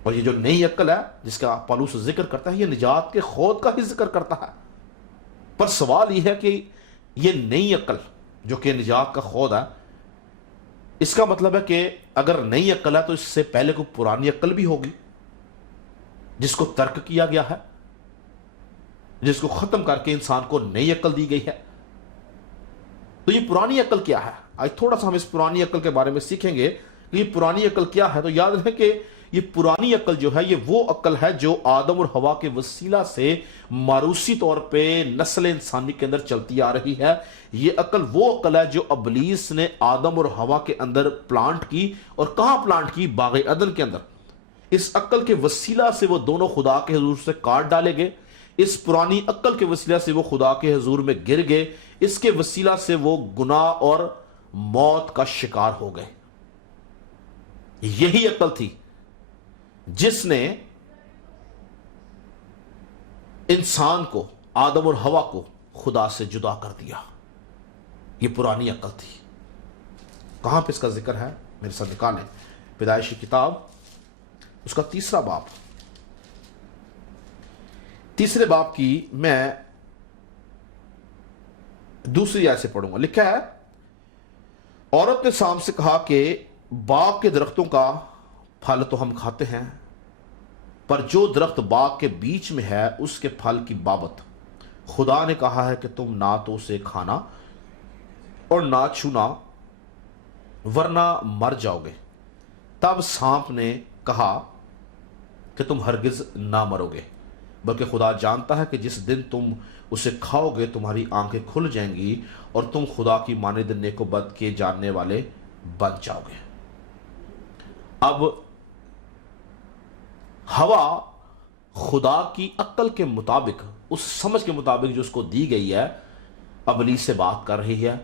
اور یہ جو نئی عقل ہے جس کا پالوس ذکر کرتا ہے، یہ نجات کے خود کا ہی ذکر کرتا ہے۔ پر سوال یہ ہے کہ یہ نئی عقل جو کہ نجات کا خود ہے، اس کا مطلب ہے کہ اگر نئی عقل ہے تو اس سے پہلے کوئی پرانی عقل بھی ہوگی جس کو ترک کیا گیا ہے، جس کو ختم کر کے انسان کو نئی عقل دی گئی ہے۔ تو یہ پرانی عقل کیا ہے؟ آج تھوڑا سا ہم اس پرانی عقل کے بارے میں سیکھیں گے کہ یہ پرانی عقل کیا ہے۔ تو یاد رکھیں کہ یہ پرانی عقل جو ہے یہ وہ عقل ہے جو آدم اور حوا کے وسیلہ سے ماروثی طور پہ نسل انسانی کے اندر چلتی آ رہی ہے۔ یہ عقل وہ عقل ہے جو ابلیس نے آدم اور حوا کے اندر پلانٹ کی، اور کہاں پلانٹ کی؟ باغ عدن کے اندر۔ اس عقل کے وسیلہ سے وہ دونوں خدا کے حضور سے کاٹ ڈالے گئے، اس پرانی عقل کے وسیلہ سے وہ خدا کے حضور میں گر گئے، اس کے وسیلہ سے وہ گناہ اور موت کا شکار ہو گئے۔ یہی عقل تھی جس نے انسان کو، آدم اور حوا کو خدا سے جدا کر دیا. یہ پرانی عقل تھی. کہاں پہ اس کا ذکر ہے؟ میرے ساتھ نکالیں پیدائش کی کتاب، اس کا 3 باب. 3 باب کی میں 2 آیت سے پڑھوں گا. لکھا ہے، عورت نے سام سے کہا کہ باغ کے درختوں کا پھل تو ہم کھاتے ہیں، پر جو درخت باغ کے بیچ میں ہے اس کے پھل کی بابت خدا نے کہا ہے کہ تم نہ تو اسے کھانا اور نہ چھونا ورنہ مر جاؤ گے. تب سانپ نے کہا کہ تم ہرگز نہ مرو گے، بلکہ خدا جانتا ہے کہ جس دن تم اسے کھاؤ گے تمہاری آنکھیں کھل جائیں گی اور تم خدا کی مانند نیک و بد کے جاننے والے بن جاؤ گے. اب ہوا خدا کی عقل کے مطابق، اس سمجھ کے مطابق جو اس کو دی گئی ہے، ابلیس سے بات کر رہی ہے،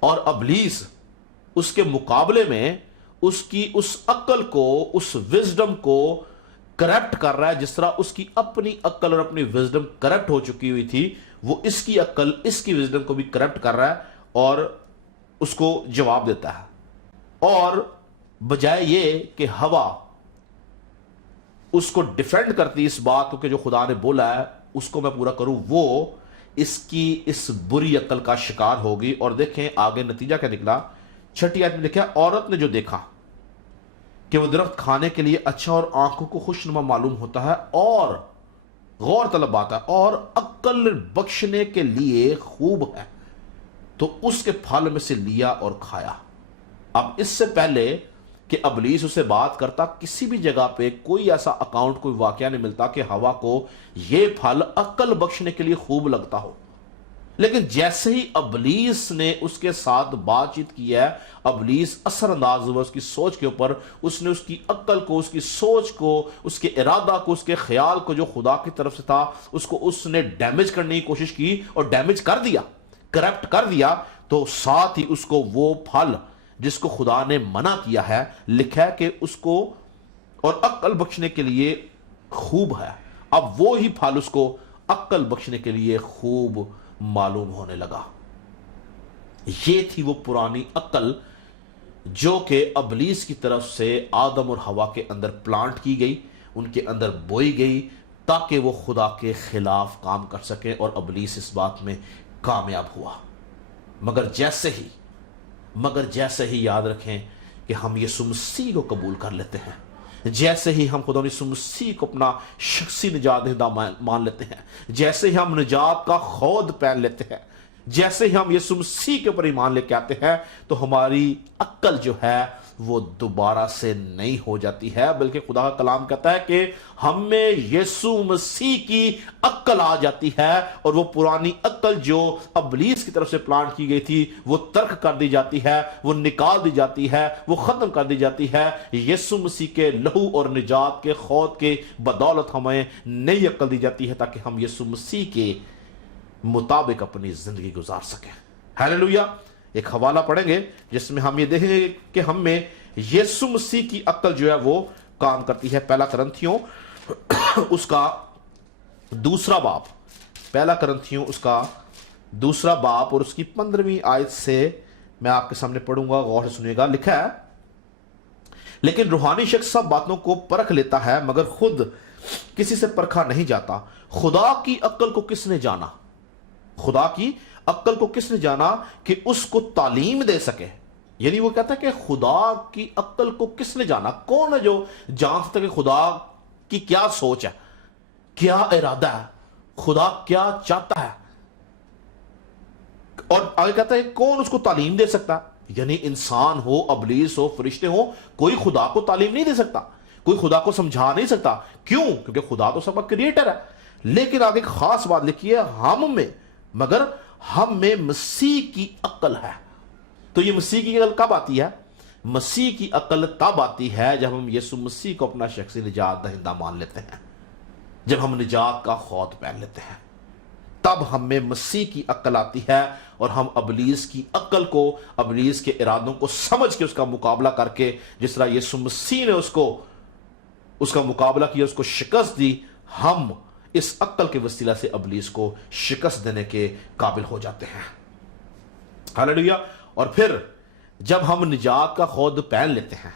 اور ابلیس اس کے مقابلے میں اس کی اس عقل کو، اس وزڈم کو کرپٹ کر رہا ہے. جس طرح اس کی اپنی عقل اور اپنی وزڈم کرپٹ ہو چکی ہوئی تھی، وہ اس کی عقل، اس کی وزڈم کو بھی کرپٹ کر رہا ہے اور اس کو جواب دیتا ہے. اور بجائے یہ کہ ہوا اس کو ڈیفینڈ کرتی اس بات کو کہ جو خدا نے بولا ہے اس کو میں پورا کروں، وہ اس کی اس بری عقل کا شکار ہوگی. اور دیکھیں آگے نتیجہ کیا نکلا. 6 آیت میں لکھا، عورت نے جو دیکھا کہ وہ درخت کھانے کے لیے اچھا اور آنکھوں کو خوشنما معلوم ہوتا ہے اور غور طلب آتا ہے اور عقل بخشنے کے لیے خوب ہے، تو اس کے پھل میں سے لیا اور کھایا. اب اس سے پہلے کہ ابلیس اسے بات کرتا، کسی بھی جگہ پہ کوئی ایسا اکاؤنٹ، کوئی واقعہ نہیں ملتا کہ ہوا کو یہ پھل عقل بخشنے کے لیے خوب لگتا ہو. لیکن جیسے ہی ابلیس نے اس کے ساتھ بات چیت کی ہے، ابلیس اثر انداز ہوا اس کی سوچ کے اوپر. اس نے اس کی عقل کو، اس کی سوچ کو، اس کے ارادہ کو، اس کے خیال کو جو خدا کی طرف سے تھا، اس کو اس نے ڈیمیج کرنے کی کوشش کی اور ڈیمیج کر دیا، کرپٹ کر دیا. تو ساتھ ہی اس کو وہ پھل جس کو خدا نے منع کیا ہے، لکھا ہے کہ اس کو اور عقل بخشنے کے لیے خوب ہے. اب وہی پھل اس کو عقل بخشنے کے لیے خوب معلوم ہونے لگا. یہ تھی وہ پرانی عقل جو کہ ابلیس کی طرف سے آدم اور حوا کے اندر پلانٹ کی گئی، ان کے اندر بوئی گئی تاکہ وہ خدا کے خلاف کام کر سکیں، اور ابلیس اس بات میں کامیاب ہوا. مگر جیسے ہی یاد رکھیں کہ ہم یسوع مسیح کو قبول کر لیتے ہیں، جیسے ہی ہم خدا یسوع مسیح کو اپنا شخصی نجات دہندہ مان لیتے ہیں، جیسے ہی ہم نجات کا خود پہن لیتے ہیں، جیسے ہی ہم یسوع مسیح کے اوپر ایمان لے کے آتے ہیں، تو ہماری عقل جو ہے وہ دوبارہ سے نئی ہو جاتی ہے. بلکہ خدا کا کلام کہتا ہے کہ ہم میں یسوع مسیح کی عقل آ جاتی ہے، اور وہ پرانی عقل جو ابلیس کی طرف سے پلانٹ کی گئی تھی وہ ترک کر دی جاتی ہے، وہ نکال دی جاتی ہے، وہ ختم کر دی جاتی ہے. یسوع مسیح کے لہو اور نجات کے خود کے بدولت ہمیں نئی عقل دی جاتی ہے تاکہ ہم یسوع مسیح کے مطابق اپنی زندگی گزار سکیں. ہیلیلویا. ایک حوالہ پڑھیں گے جس میں ہم یہ دیکھیں گے کہ ہم میں یسوع مسیح کی عقل جو ہے وہ کام کرتی ہے. 1 کرنتھیوں اس کا 2 باب، 1 کرنتھیوں اس کا 2 باب اور اس کی 15ویں آیت سے میں آپ کے سامنے پڑھوں گا، غور سے سنیے گا. لکھا ہے، لیکن روحانی شخص سب باتوں کو پرکھ لیتا ہے مگر خود کسی سے پرکھا نہیں جاتا. خدا کی عقل کو کس نے جانا؟ خدا کی عقل کو کس نے جانا کہ اس کو تعلیم دے سکے. یعنی وہ کہتا ہے کہ خدا کی عقل کو کس نے جانا؟ کون ہے جو جان سکتا کہ خدا کی کیا سوچ ہے، کیا ارادہ ہے، خدا کیا چاہتا ہے. اور آگے کہتا ہے کون اس کو تعلیم دے سکتا؟ یعنی انسان ہو، ابلیس ہو، فرشتے ہو، کوئی خدا کو تعلیم نہیں دے سکتا، کوئی خدا کو سمجھا نہیں سکتا. کیوں؟ کیونکہ خدا تو سب کا کریٹر ہے. لیکن آگے ایک خاص بات لکھی ہے، مگر ہم میں مسیح کی عقل ہے. تو یہ مسیح کی عقل کب آتی ہے؟ مسیح کی عقل تب آتی ہے جب ہم یسوع مسیح کو اپنا شخصی نجات دہندہ مان لیتے ہیں، جب ہم نجات کا خود پہن لیتے ہیں. تب تب ہم میں مسیح کی عقل آتی ہے اور ہم ابلیس کی عقل کو، ابلیس کے ارادوں کو سمجھ کے اس کا مقابلہ کر کے، جس طرح یسوع مسیح نے اس کا مقابلہ کیا، اس کو شکست دی، ہم اس عقل کے وسیلہ سے ابلیس کو شکست دینے کے قابل ہو جاتے ہیں۔ ہاللیلویا۔ اور پھر جب ہم نجات کا خود پہن لیتے ہیں،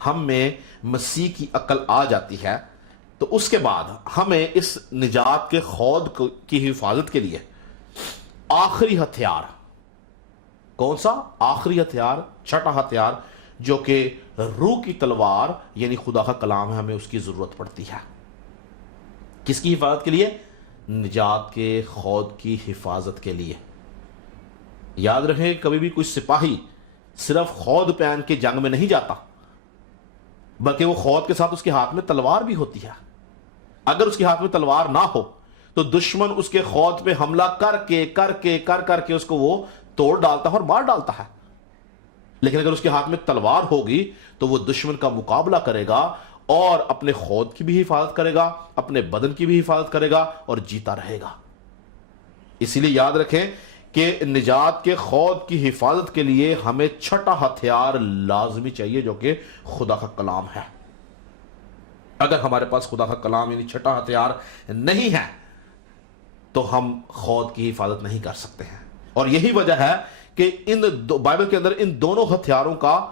ہم میں مسیح کی عقل آ جاتی ہے، تو اس کے بعد ہمیں اس نجات کے خود کی حفاظت کے لیے آخری ہتھیار، کون سا؟ آخری ہتھیار، چھٹا ہتھیار، جو کہ روح کی تلوار یعنی خدا کا کلام ہے، ہمیں اس کی ضرورت پڑتی ہے۔ کس کی حفاظت کے لیے؟ نجات کے خود کی حفاظت کے لیے۔ یاد رکھیں، کبھی بھی کوئی سپاہی صرف خود پہن کے جنگ میں نہیں جاتا، بلکہ وہ خود کے ساتھ اس کے ہاتھ میں تلوار بھی ہوتی ہے۔ اگر اس کے ہاتھ میں تلوار نہ ہو تو دشمن اس کے خود پہ حملہ کر کے اس کو وہ توڑ ڈالتا ہے اور مار ڈالتا ہے۔ لیکن اگر اس کے ہاتھ میں تلوار ہوگی تو وہ دشمن کا مقابلہ کرے گا اور اپنے خود کی بھی حفاظت کرے گا، اپنے بدن کی بھی حفاظت کرے گا اور جیتا رہے گا۔ اسی لیے یاد رکھیں کہ نجات کے خود کی حفاظت کے لیے ہمیں چھٹا ہتھیار لازمی چاہیے، جو کہ خدا کا کلام ہے۔ اگر ہمارے پاس خدا کا کلام یعنی چھٹا ہتھیار نہیں ہے تو ہم خود کی حفاظت نہیں کر سکتے ہیں۔ اور یہی وجہ ہے کہ بائبل کے اندر ان دونوں ہتھیاروں کا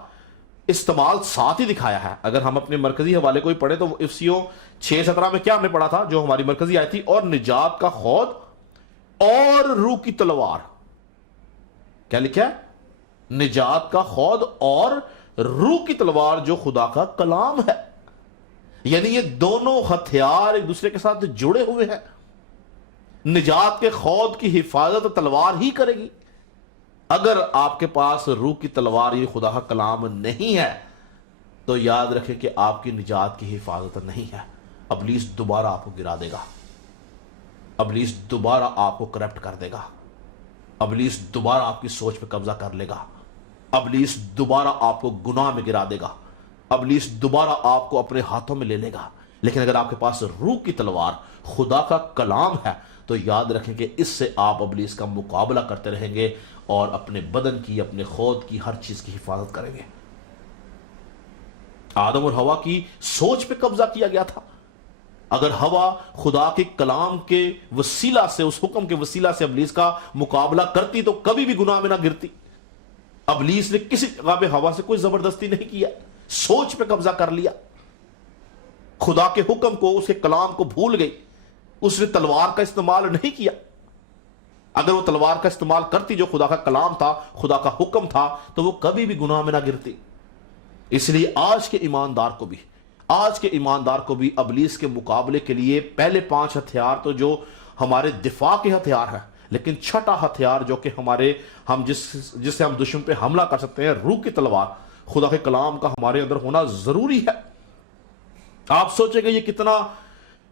استعمال ساتھ ہی دکھایا ہے۔ اگر ہم اپنے مرکزی حوالے کو ہی پڑھیں تو افسیوں 6:17 میں کیا ہم نے پڑھا تھا، جو ہماری مرکزی آئی تھی؟ اور نجات کا خود اور روح کی تلوار۔ کیا لکھا ہے؟ نجات کا خود اور روح کی تلوار جو خدا کا کلام ہے۔ یعنی یہ دونوں ہتھیار ایک دوسرے کے ساتھ جڑے ہوئے ہیں۔ نجات کے خود کی حفاظت تلوار ہی کرے گی۔ اگر آپ کے پاس روح کی تلوار یہ خدا کا کلام نہیں ہے تو یاد رکھیں کہ آپ کی نجات کی حفاظت نہیں ہے۔ ابلیس دوبارہ آپ کو گرا دے گا، ابلیس دوبارہ آپ کو کرپٹ کر دے گا، ابلیس دوبارہ آپ کی سوچ پہ قبضہ کر لے گا، ابلیس دوبارہ آپ کو گناہ میں گرا دے گا، ابلیس دوبارہ آپ کو اپنے ہاتھوں میں لے لے گا۔ لیکن اگر آپ کے پاس روح کی تلوار خدا کا کلام ہے تو یاد رکھیں کہ اس سے آپ ابلیس کا مقابلہ کرتے رہیں گے اور اپنے بدن کی، اپنے خود کی، ہر چیز کی حفاظت کریں گے۔ آدم اور حوا کی سوچ پہ قبضہ کیا گیا تھا۔ اگر حوا خدا کے کلام کے وسیلہ سے، اس حکم کے وسیلہ سے ابلیس کا مقابلہ کرتی تو کبھی بھی گناہ میں نہ گرتی۔ ابلیس نے کسی جگہ پہ حوا سے کوئی زبردستی نہیں کیا، سوچ پہ قبضہ کر لیا، خدا کے حکم کو، اس کے کلام کو بھول گئی، اس نے تلوار کا استعمال نہیں کیا۔ اگر وہ تلوار کا استعمال کرتی جو خدا کا کلام تھا، خدا کا حکم تھا، تو وہ کبھی بھی گناہ میں نہ گرتی۔ اس لیے آج کے ایماندار کو بھی ابلیس کے مقابلے کے لیے پہلے 5 ہتھیار تو جو ہمارے دفاع کے ہتھیار ہیں، لیکن چھٹا ہتھیار جو کہ جس سے ہم دشمن پہ حملہ کر سکتے ہیں، روح کی تلوار، خدا کے کلام کا ہمارے اندر ہونا ضروری ہے۔ آپ سوچیں گے یہ کتنا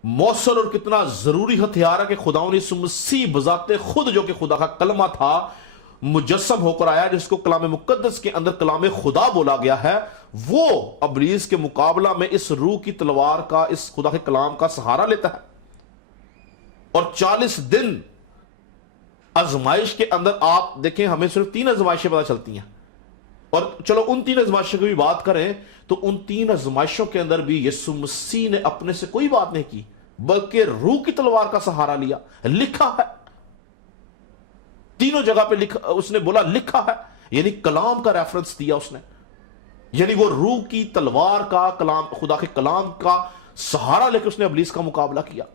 مؤثر اور کتنا ضروری ہتھیار ہے کہ خداوند یسوع مسیح بذات خود، جو کہ خدا کا کلمہ تھا، مجسم ہو کر آیا، جس کو کلام مقدس کے اندر کلام خدا بولا گیا ہے، وہ ابلیس کے مقابلہ میں اس روح کی تلوار کا، اس خدا کے کلام کا سہارا لیتا ہے۔ اور 40 دن آزمائش کے اندر آپ دیکھیں، ہمیں صرف 3 آزمائشیں پتہ چلتی ہیں، اور چلو ان 3 آزمائشوں کی بھی بات کریں تو ان 3 آزمائشوں کے اندر بھی یسوع مسیح نے اپنے سے کوئی بات نہیں کی، بلکہ روح کی تلوار کا سہارا لیا۔ لکھا ہے، تینوں جگہ پہ اس نے بولا لکھا ہے، یعنی کلام کا ریفرنس دیا اس نے، یعنی وہ روح کی تلوار کا، کلام، خدا کے کلام کا سہارا لے کے اس نے ابلیس کا مقابلہ کیا۔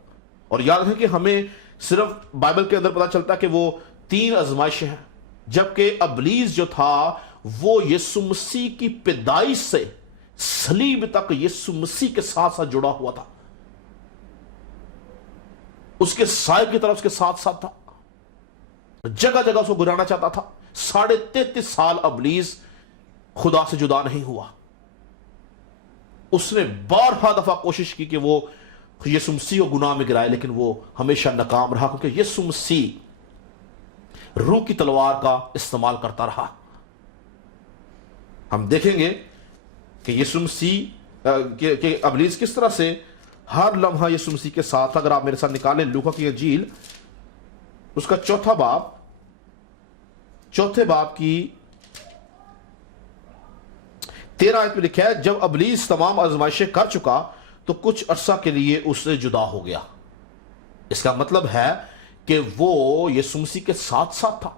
اور یاد رکھیں کہ ہمیں صرف بائبل کے اندر پتا چلتا ہے کہ وہ 3 آزمائشیں ہیں، جبکہ ابلیس جو تھا وہ یسوع مسیح کی پیدائش سے صلیب تک یسوع مسیح کے ساتھ ساتھ جڑا ہوا تھا، اس کے سائے کی طرح اس کے ساتھ ساتھ تھا، جگہ جگہ اس کو گرانا چاہتا تھا۔ 33.5 سال ابلیس خدا سے جدا نہیں ہوا۔ اس نے بارہا دفعہ کوشش کی کہ وہ یسوع مسیح کو گناہ میں گرائے، لیکن وہ ہمیشہ ناکام رہا، کیونکہ یسوع مسیح روح کی تلوار کا استعمال کرتا رہا۔ ہم دیکھیں گے کہ یسوع مسیح کہ ابلیس کس طرح سے ہر لمحہ یسوع مسیح کے ساتھ، اگر آپ میرے ساتھ نکالیں لوکا کی انجیل اس کا چوتھے باب کی 13 آیت میں لکھا ہے، جب ابلیس تمام آزمائشیں کر چکا تو کچھ عرصہ کے لیے اس سے جدا ہو گیا۔ اس کا مطلب ہے کہ وہ یسوع مسیح کے ساتھ تھا،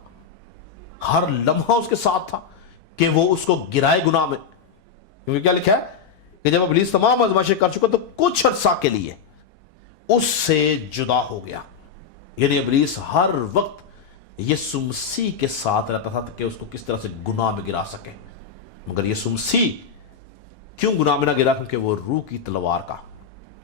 ہر لمحہ اس کے ساتھ تھا کہ وہ اس کو گرائے گناہ میں، کیونکہ کیا لکھا ہے کہ جب ابلیس تمام آزمائشیں کر چکا تو کچھ عرصہ کے لیے اس سے جدا ہو گیا۔ یعنی ابلیس ہر وقت یسوع مسیح کے ساتھ رہتا تھا کہ اس کو کس طرح سے گناہ میں گرا سکے، مگر یسوع مسیح کیوں گناہ میں نہ گرا؟ کیونکہ وہ روح کی تلوار کا،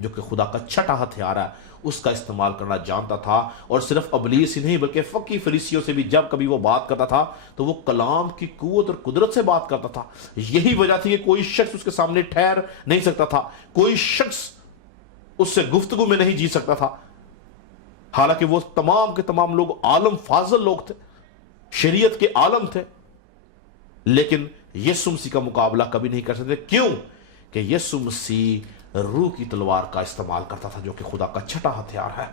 جو کہ خدا کا چھٹا ہتھیار ہے، اس کا استعمال کرنا جانتا تھا۔ اور صرف ابلیس ہی نہیں بلکہ فقی فریسیوں سے بھی جب کبھی وہ بات کرتا تھا تو وہ کلام کی قوت اور قدرت سے بات کرتا تھا۔ یہی وجہ تھی کہ کوئی شخص اس کے سامنے ٹھہر نہیں سکتا تھا، کوئی شخص اس سے گفتگو میں نہیں جی سکتا تھا، حالانکہ وہ تمام کے تمام لوگ عالم فاضل لوگ تھے، شریعت کے عالم تھے، لیکن یسوع مسیح کا مقابلہ کبھی نہیں کر سکتے۔ کیوں؟ کہ یسوع مسیح روح کی تلوار کا استعمال کرتا تھا، جو کہ خدا کا چھٹا ہتھیار ہے۔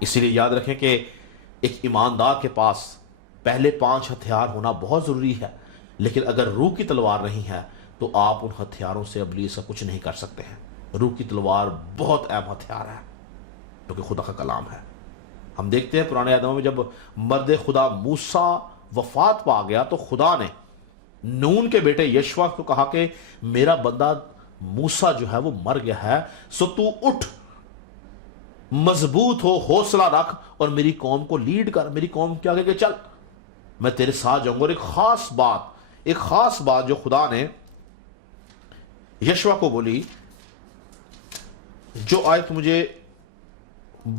اسی لیے یاد رکھیں کہ ایک ایماندار کے پاس پہلے 5 ہتھیار ہونا بہت ضروری ہے، لیکن اگر روح کی تلوار نہیں ہے تو آپ ان ہتھیاروں سے ابلیس کا کچھ نہیں کر سکتے ہیں۔ روح کی تلوار بہت اہم ہتھیار ہے، جو کہ خدا کا کلام ہے۔ ہم دیکھتے ہیں پرانے عہد میں جب مرد خدا موسیٰ وفات پا گیا تو خدا نے نون کے بیٹے یشوع کو کہا کہ میرا بندہ موسیٰ جو ہے وہ مر گیا ہے، سو تو اٹھ، مضبوط ہو، حوصلہ رکھ اور میری قوم کو لیڈ کر، میری قوم کے آگے کہ چل، میں تیرے ساتھ جاؤں گا۔ اور ایک خاص بات جو خدا نے یشوع کو بولی، جو آیت مجھے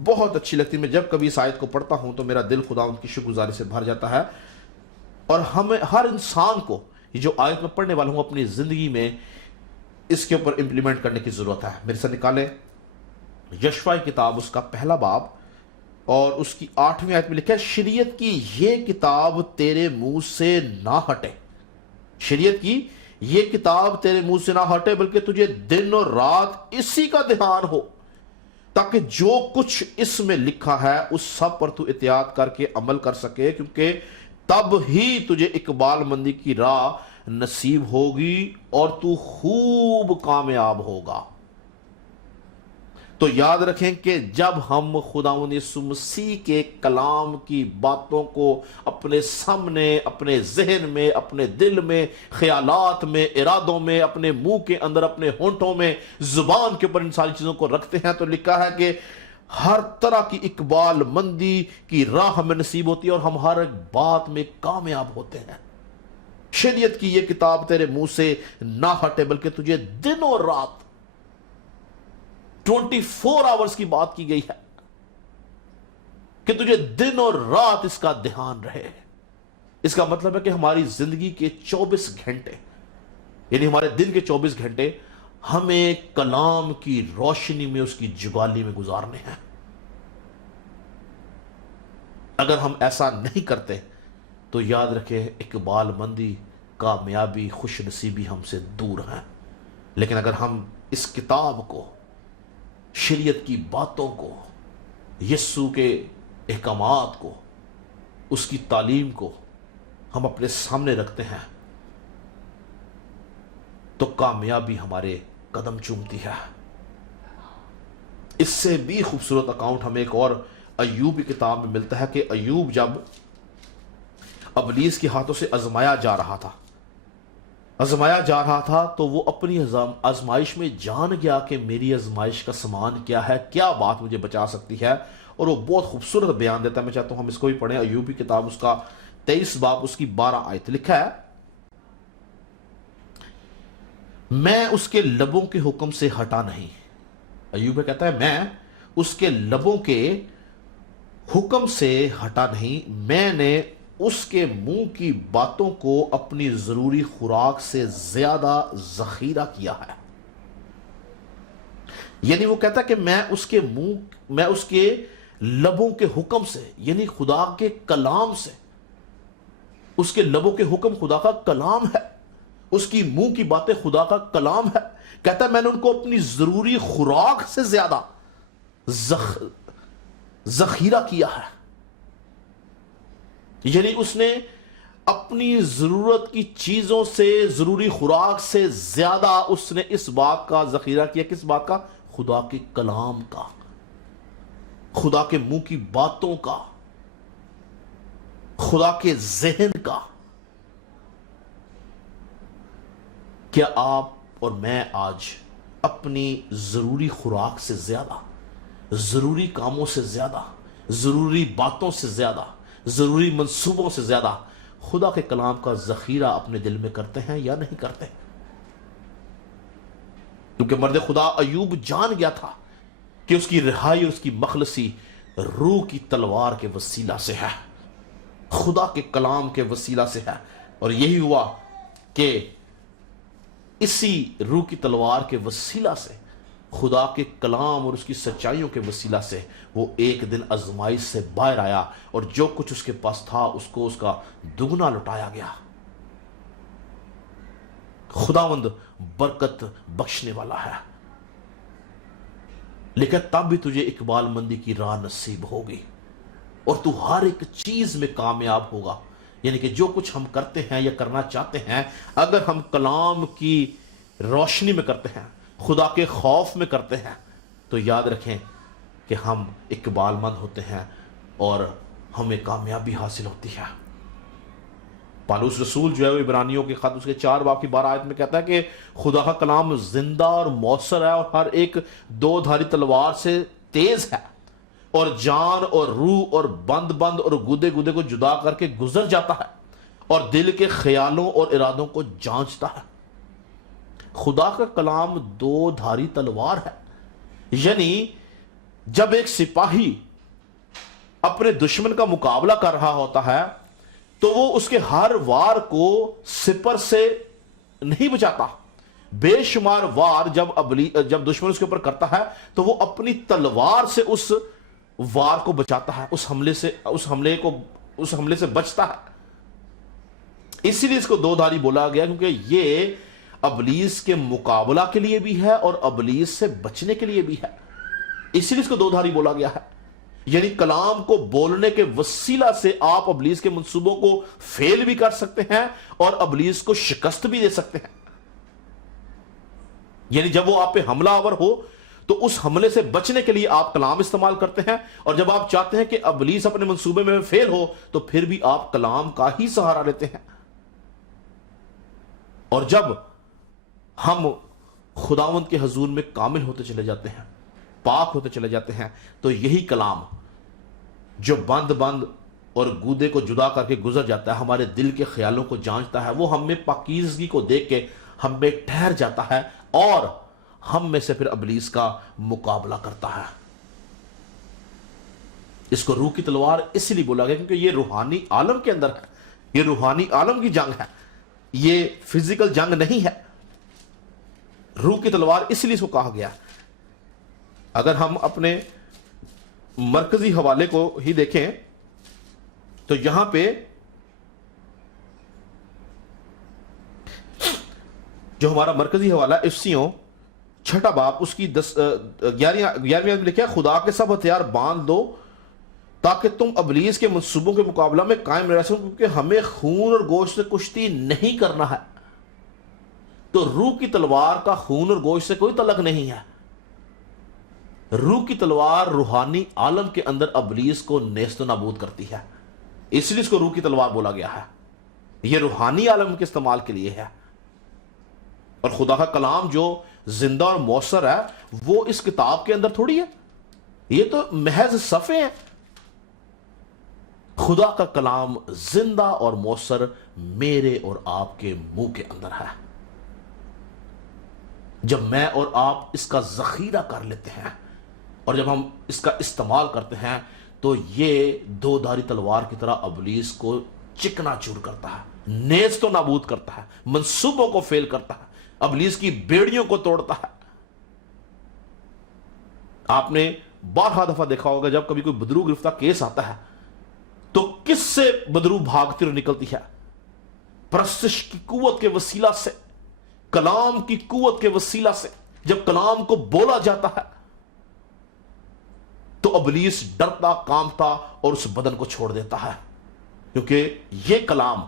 بہت اچھی لگتی ہے، میں جب کبھی اس آیت کو پڑھتا ہوں تو میرا دل خدا ان کی شکر گزاری سے بھر جاتا ہے، اور ہمیں ہر انسان کو یہ جو آیت میں پڑھنے والا ہوں اپنی زندگی میں اس کے اوپر امپلیمنٹ کرنے کی ضرورت ہے۔ میرے ساتھ نکالیں یشوع کتاب، اس کا 1 باب اور اس کی 8ویں آیت میں لکھا ہے، شریعت کی یہ کتاب تیرے منہ سے نہ ہٹے، شریعت کی یہ کتاب تیرے منہ سے نہ ہٹے، بلکہ تجھے دن اور رات اسی کا دھیان ہو، تاکہ جو کچھ اس میں لکھا ہے اس سب پر تو احتیاط کر کے عمل کر سکے، کیونکہ تب ہی تجھے اقبال مندی کی راہ نصیب ہوگی اور تو خوب کامیاب ہوگا۔ تو یاد رکھیں کہ جب ہم خداوند یسوع مسیح کے کلام کی باتوں کو اپنے سامنے، اپنے ذہن میں، اپنے دل میں، خیالات میں، ارادوں میں، اپنے منہ کے اندر، اپنے ہونٹوں میں، زبان کے اوپر ان ساری چیزوں کو رکھتے ہیں تو لکھا ہے کہ ہر طرح کی اقبال مندی کی راہ ہمیں نصیب ہوتی ہے اور ہم ہر ایک بات میں کامیاب ہوتے ہیں۔ شریعت کی یہ کتاب تیرے منہ سے نہ ہٹے، بلکہ تجھے دن اور رات 24 آورز کی بات کی گئی ہے کہ تجھے دن اور رات اس کا دھیان رہے۔ اس کا مطلب ہے کہ ہماری زندگی کے 24 گھنٹے، یعنی ہمارے دن کے 24 گھنٹے ہمیں کلام کی روشنی میں، اس کی جگالی میں گزارنے ہیں۔ اگر ہم ایسا نہیں کرتے تو یاد رکھیں اقبال مندی، کامیابی، خوش نصیبی ہم سے دور ہیں۔ لیکن اگر ہم اس کتاب کو، شریعت کی باتوں کو، یسوع کے احکامات کو، اس کی تعلیم کو ہم اپنے سامنے رکھتے ہیں تو کامیابی ہمارے قدم چومتی ہے۔ اس سے بھی خوبصورت اکاؤنٹ ہمیں ایک اور ایوب کی کتاب میں ملتا ہے کہ ایوب جب ابلیس کے ہاتھوں سے آزمایا جا رہا تھا تو وہ اپنی آزمائش میں جان گیا کہ میری آزمائش کا سامان کیا ہے، کیا بات مجھے بچا سکتی ہے، اور وہ بہت خوبصورت بیان دیتا ہے۔ میں چاہتا ہوں ہم اس کو بھی پڑھیں۔ ایوب کی کتاب، اس کا 23 باب، اس کی 12 آیت، لکھا ہے، میں اس کے لبوں کے حکم سے ہٹا نہیں۔ ایوب کہتا ہے میں اس کے لبوں کے حکم سے ہٹا نہیں، میں نے اس کے منہ کی باتوں کو اپنی ضروری خوراک سے زیادہ ذخیرہ کیا ہے۔ یعنی وہ کہتا ہے کہ میں اس کے لبوں کے حکم سے، یعنی خدا کے کلام سے، اس کے لبوں کے حکم خدا کا کلام ہے، اس کی منہ کی باتیں خدا کا کلام ہے، کہتا ہے میں نے ان کو اپنی ضروری خوراک سے زیادہ ذخیرہ کیا ہے، یعنی اس نے اپنی ضرورت کی چیزوں سے، ضروری خوراک سے زیادہ اس نے اس بات کا ذخیرہ کیا. کس بات کا؟ خدا کے کلام کا، خدا کے منہ کی باتوں کا، خدا کے ذہن کا. کیا آپ اور میں آج اپنی ضروری خوراک سے زیادہ، ضروری کاموں سے زیادہ، ضروری باتوں سے زیادہ، ضروری منصوبوں سے زیادہ خدا کے کلام کا ذخیرہ اپنے دل میں کرتے ہیں یا نہیں کرتے؟ کیونکہ مرد خدا ایوب جان گیا تھا کہ اس کی رہائی اور اس کی مخلصی روح کی تلوار کے وسیلہ سے ہے، خدا کے کلام کے وسیلہ سے ہے. اور یہی ہوا کہ اسی روح کی تلوار کے وسیلہ سے، خدا کے کلام اور اس کی سچائیوں کے وسیلہ سے وہ ایک دن آزمائش سے باہر آیا، اور جو کچھ اس کے پاس تھا اس کو اس کا دگنا لوٹایا گیا. خداوند برکت بخشنے والا ہے، لیکن تب بھی تجھے اقبال مندی کی راہ نصیب ہوگی اور تو ہر ایک چیز میں کامیاب ہوگا. یعنی کہ جو کچھ ہم کرتے ہیں یا کرنا چاہتے ہیں، اگر ہم کلام کی روشنی میں کرتے ہیں، خدا کے خوف میں کرتے ہیں، تو یاد رکھیں کہ ہم اقبال مند ہوتے ہیں اور ہمیں کامیابی حاصل ہوتی ہے. پالوس رسول جو ہے وہ عبرانیوں کے خط اس کے 4 باب کی 12 آیت میں کہتا ہے کہ خدا کا کلام زندہ اور مؤثر ہے اور ہر ایک 2 دھاری تلوار سے تیز ہے، اور جان اور روح اور بند اور گودے کو جدا کر کے گزر جاتا ہے اور دل کے خیالوں اور ارادوں کو جانچتا ہے. خدا کا کلام 2 دھاری تلوار ہے. یعنی جب ایک سپاہی اپنے دشمن کا مقابلہ کر رہا ہوتا ہے تو وہ اس کے ہر وار کو سپر سے نہیں بچاتا. بے شمار وار جب دشمن اس کے اوپر کرتا ہے تو وہ اپنی تلوار سے اس وار کو بچاتا ہے، اس حملے سے بچتا ہے. اسی لیے اس کو 2 دھاری بولا گیا، کیونکہ یہ ابلیس کے مقابلہ کے لیے بھی ہے اور ابلیس سے بچنے کے لیے بھی ہے. اسی لیے اس کو 2 دھاری بولا گیا ہے. یعنی کلام کو بولنے کے وسیلہ سے آپ ابلیس کے منصوبوں کو فیل بھی کر سکتے ہیں اور ابلیس کو شکست بھی دے سکتے ہیں. یعنی جب وہ آپ پہ حملہ آور ہو تو اس حملے سے بچنے کے لیے آپ کلام استعمال کرتے ہیں، اور جب آپ چاہتے ہیں کہ ابلیس اپنے منصوبے میں فیل ہو تو پھر بھی آپ کلام کا ہی سہارا لیتے ہیں. اور جب ہم خداوند کے حضور میں کامل ہوتے چلے جاتے ہیں، پاک ہوتے چلے جاتے ہیں، تو یہی کلام جو بند اور گودے کو جدا کر کے گزر جاتا ہے، ہمارے دل کے خیالوں کو جانچتا ہے، وہ ہم میں پاکیزگی کو دیکھ کے ہم میں ٹھہر جاتا ہے اور ہم میں سے پھر ابلیس کا مقابلہ کرتا ہے. اس کو روح کی تلوار اس لیے بولا گیا کیونکہ یہ روحانی عالم کے اندر ہے، یہ روحانی عالم کی جنگ ہے، یہ فزیکل جنگ نہیں ہے. روح کی تلوار اس لیے اس کو کہا گیا. اگر ہم اپنے مرکزی حوالے کو ہی دیکھیں تو یہاں پہ جو ہمارا مرکزی حوالہ افسیوں 6 باب اس کی 11ویں میں لکھا ہے، خدا کے سب ہتھیار باندھ دو تاکہ تم ابلیس کے منصوبوں کے مقابلہ میں قائم رہ سکو، کیونکہ ہمیں خون اور گوشت سے کشتی نہیں کرنا ہے. تو روح کی تلوار کا خون اور گوشت سے کوئی تعلق نہیں ہے. روح کی تلوار روحانی عالم کے اندر ابلیس کو نیست و نابود کرتی ہے، اس لیے اس کو روح کی تلوار بولا گیا ہے. یہ روحانی عالم کے استعمال کے لیے ہے. اور خدا کا کلام جو زندہ اور مؤثر ہے وہ اس کتاب کے اندر تھوڑی ہے، یہ تو محض صفحے ہیں. خدا کا کلام زندہ اور مؤثر میرے اور آپ کے منہ کے اندر ہے. جب میں اور آپ اس کا ذخیرہ کر لیتے ہیں اور جب ہم اس کا استعمال کرتے ہیں تو یہ 2 دھاری تلوار کی طرح ابلیس کو چکنا چور کرتا ہے، نیست و نابود کرتا ہے، منصوبوں کو فیل کرتا ہے، ابلیس کی بیڑیوں کو توڑتا ہے. آپ نے بارہا دفعہ دیکھا ہوگا جب کبھی کوئی بدرو گرفتہ کیس آتا ہے تو کس سے بدرو بھاگتی اور نکلتی ہے؟ پرستش کی قوت کے وسیلہ سے، کلام کی قوت کے وسیلہ سے. جب کلام کو بولا جاتا ہے تو ابلیس ڈرتا کانپتا اور اس بدن کو چھوڑ دیتا ہے، کیونکہ یہ کلام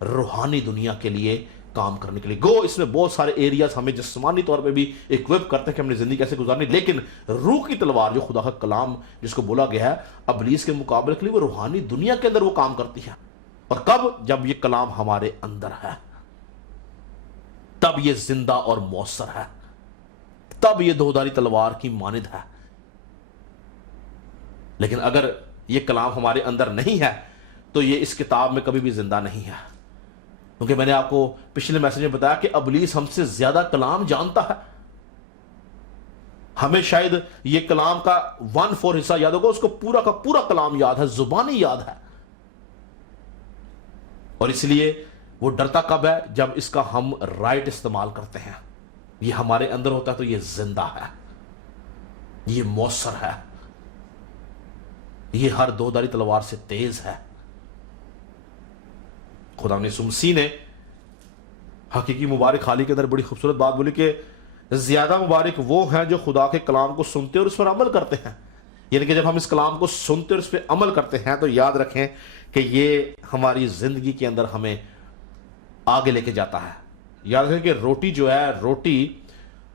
روحانی دنیا کے لیے کام کرنے کے لیے گو اس میں بہت سارے ایریاز ہمیں جسمانی طور پہ بھی اکوپ کرتے ہیں کہ ہم نے زندگی کیسے گزارنی، لیکن روح کی تلوار جو خدا کا کلام جس کو بولا گیا ہے ابلیس کے مقابلے کے لیے، وہ روحانی دنیا کے اندر وہ کام کرتی ہے۔ اور کب؟ جب یہ کلام ہمارے اندر ہے، تب یہ زندہ اور مؤثر ہے، تب یہ دودھاری تلوار کی مانند ہے۔ لیکن اگر یہ کلام ہمارے اندر نہیں ہے تو یہ اس کتاب میں کبھی بھی زندہ نہیں ہے، کیونکہ میں نے آپ کو پچھلے میسج میں بتایا کہ ابلیس ہم سے زیادہ کلام جانتا ہے۔ ہمیں شاید یہ کلام کا 1/4 حصہ یاد ہوگا، اس کو پورا کا پورا کلام یاد ہے، زبانی یاد ہے، اور اس لیے وہ ڈرتا کب ہے؟ جب اس کا ہم رائٹ استعمال کرتے ہیں۔ یہ ہمارے اندر ہوتا ہے تو یہ زندہ ہے، یہ مؤثر ہے، یہ ہر دودھاری تلوار سے تیز ہے۔ خدا نے یسوع مسیح نے حقیقی مبارک حالی کے اندر بڑی خوبصورت بات بولی کہ زیادہ مبارک وہ ہیں جو خدا کے کلام کو سنتے اور اس پر عمل کرتے ہیں۔ یعنی کہ جب ہم اس کلام کو سنتے اور اس پہ عمل کرتے ہیں تو یاد رکھیں کہ یہ ہماری زندگی کے اندر ہمیں آگے لے کے جاتا ہے۔ یاد رکھیں کہ روٹی جو ہے، روٹی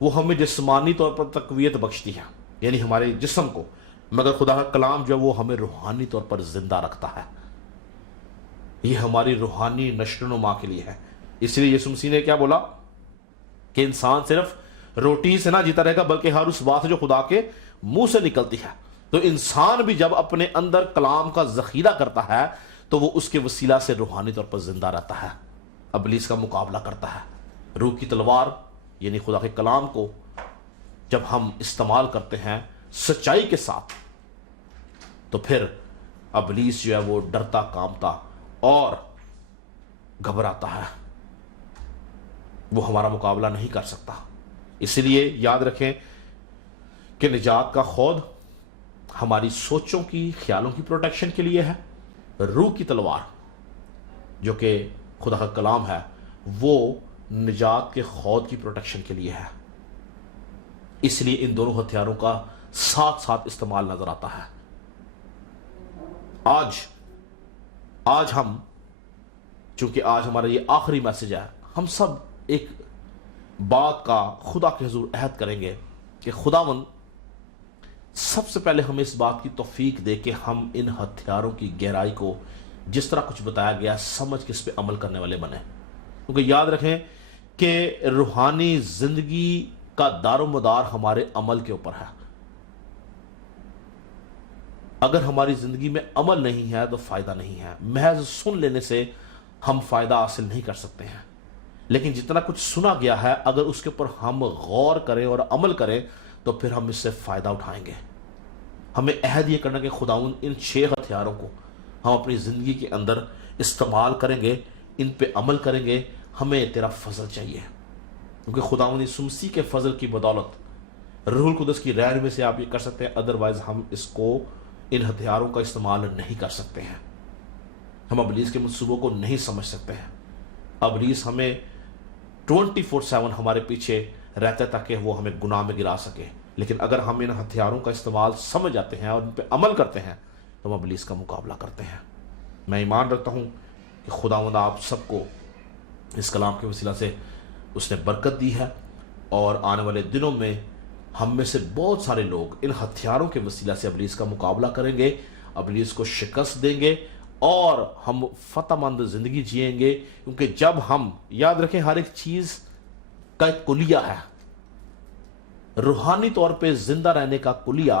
وہ ہمیں جسمانی طور پر تقویت بخشتی ہے، یعنی ہمارے جسم کو، مگر خدا کا کلام جو ہے وہ ہمیں روحانی طور پر زندہ رکھتا ہے۔ یہ ہماری روحانی نشو و نما کے لیے ہے۔ اس لیے یسوع مسیح نے کیا بولا کہ انسان صرف روٹی سے نہ جیتا رہے گا بلکہ ہر اس بات جو خدا کے منہ سے نکلتی ہے۔ تو انسان بھی جب اپنے اندر کلام کا ذخیرہ کرتا ہے تو وہ اس کے وسیلہ سے روحانی طور پر زندہ رہتا ہے، ابلیس کا مقابلہ کرتا ہے۔ روح کی تلوار یعنی خدا کے کلام کو جب ہم استعمال کرتے ہیں سچائی کے ساتھ تو پھر ابلیس جو ہے وہ ڈرتا کانپتا اور گھبراتا ہے، وہ ہمارا مقابلہ نہیں کر سکتا۔ اس لیے یاد رکھیں کہ نجات کا خود ہماری سوچوں کی، خیالوں کی پروٹیکشن کے لیے ہے۔ روح کی تلوار جو کہ خدا کا کلام ہے وہ نجات کے خود کی پروٹیکشن کے لیے ہے۔ اس لیے ان دونوں ہتھیاروں کا ساتھ ساتھ استعمال نظر آتا ہے۔ آج ہم، چونکہ آج ہمارا یہ آخری میسج ہے، ہم سب ایک بات کا خدا کے حضور عہد کریں گے کہ خداوند سب سے پہلے ہمیں اس بات کی توفیق دے کہ ہم ان ہتھیاروں کی گہرائی کو جس طرح کچھ بتایا گیا سمجھ کے اس پہ عمل کرنے والے بنیں، کیونکہ یاد رکھیں کہ روحانی زندگی کا دار و مدار ہمارے عمل کے اوپر ہے۔ اگر ہماری زندگی میں عمل نہیں ہے تو فائدہ نہیں ہے۔ محض سن لینے سے ہم فائدہ حاصل نہیں کر سکتے ہیں، لیکن جتنا کچھ سنا گیا ہے اگر اس کے اوپر ہم غور کریں اور عمل کریں تو پھر ہم اس سے فائدہ اٹھائیں گے۔ ہمیں عہد یہ کرنا کہ خداوند ان 6 ہتھیاروں کو ہم اپنی زندگی کے اندر استعمال کریں گے، ان پہ عمل کریں گے۔ ہمیں تیرا فضل چاہیے، کیونکہ خداوند یسوع مسیح کے فضل کی بدولت روح القدس کی رہنمائی سے آپ یہ کر سکتے ہیں، ادروائز ہم اس کو، ان ہتھیاروں کا استعمال نہیں کر سکتے ہیں۔ ہم ابلیس کے منصوبوں کو نہیں سمجھ سکتے ہیں۔ ابلیس ہمیں 24/7 ہمارے پیچھے رہتا ہے تاکہ وہ ہمیں گناہ میں گرا سکے، لیکن اگر ہم ان ہتھیاروں کا استعمال سمجھ جاتے ہیں اور ان پہ عمل کرتے ہیں تو ہم ابلیس کا مقابلہ کرتے ہیں۔ میں ایمان رکھتا ہوں کہ خداوند آپ سب کو اس کلام کے وسیلہ سے اس نے برکت دی ہے، اور آنے والے دنوں میں ہم میں سے بہت سارے لوگ ان ہتھیاروں کے وسیلہ سے ابلیس کا مقابلہ کریں گے، ابلیس کو شکست دیں گے، اور ہم فتح مند زندگی جئیں گے، کیونکہ جب ہم، یاد رکھیں ہر ایک چیز کا ایک کلیہ ہے، روحانی طور پہ زندہ رہنے کا کلیہ،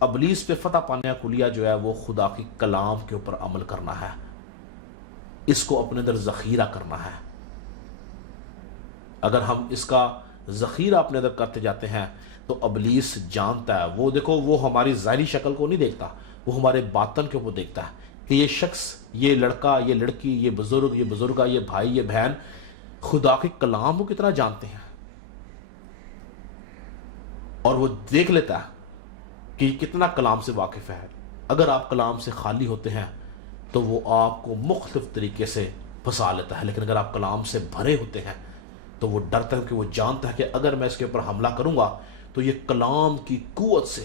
ابلیس پہ فتح پانے کا کلیہ جو ہے وہ خدا کی کلام کے اوپر عمل کرنا ہے، اس کو اپنے اندر ذخیرہ کرنا ہے۔ اگر ہم اس کا ذخیرہ اپنے اندر کرتے جاتے ہیں تو ابلیس جانتا ہے، وہ دیکھو وہ ہماری ظاہری شکل کو نہیں دیکھتا، وہ ہمارے باطن کے اوپر دیکھتا ہے کہ یہ شخص، یہ لڑکا، یہ لڑکی، یہ بزرگ، یہ بزرگہ، یہ بھائی، یہ بہن خدا کے کلام کو کتنا جانتے ہیں، اور وہ دیکھ لیتا ہے کہ یہ کتنا کلام سے واقف ہے۔ اگر آپ کلام سے خالی ہوتے ہیں تو وہ آپ کو مختلف طریقے سے پھنسا لیتا ہے، لیکن اگر آپ کلام سے بھرے ہوتے ہیں تو وہ ڈرتا ہے کہ وہ جانتا ہے کہ اگر میں اس کے اوپر حملہ کروں گا تو یہ کلام کی قوت سے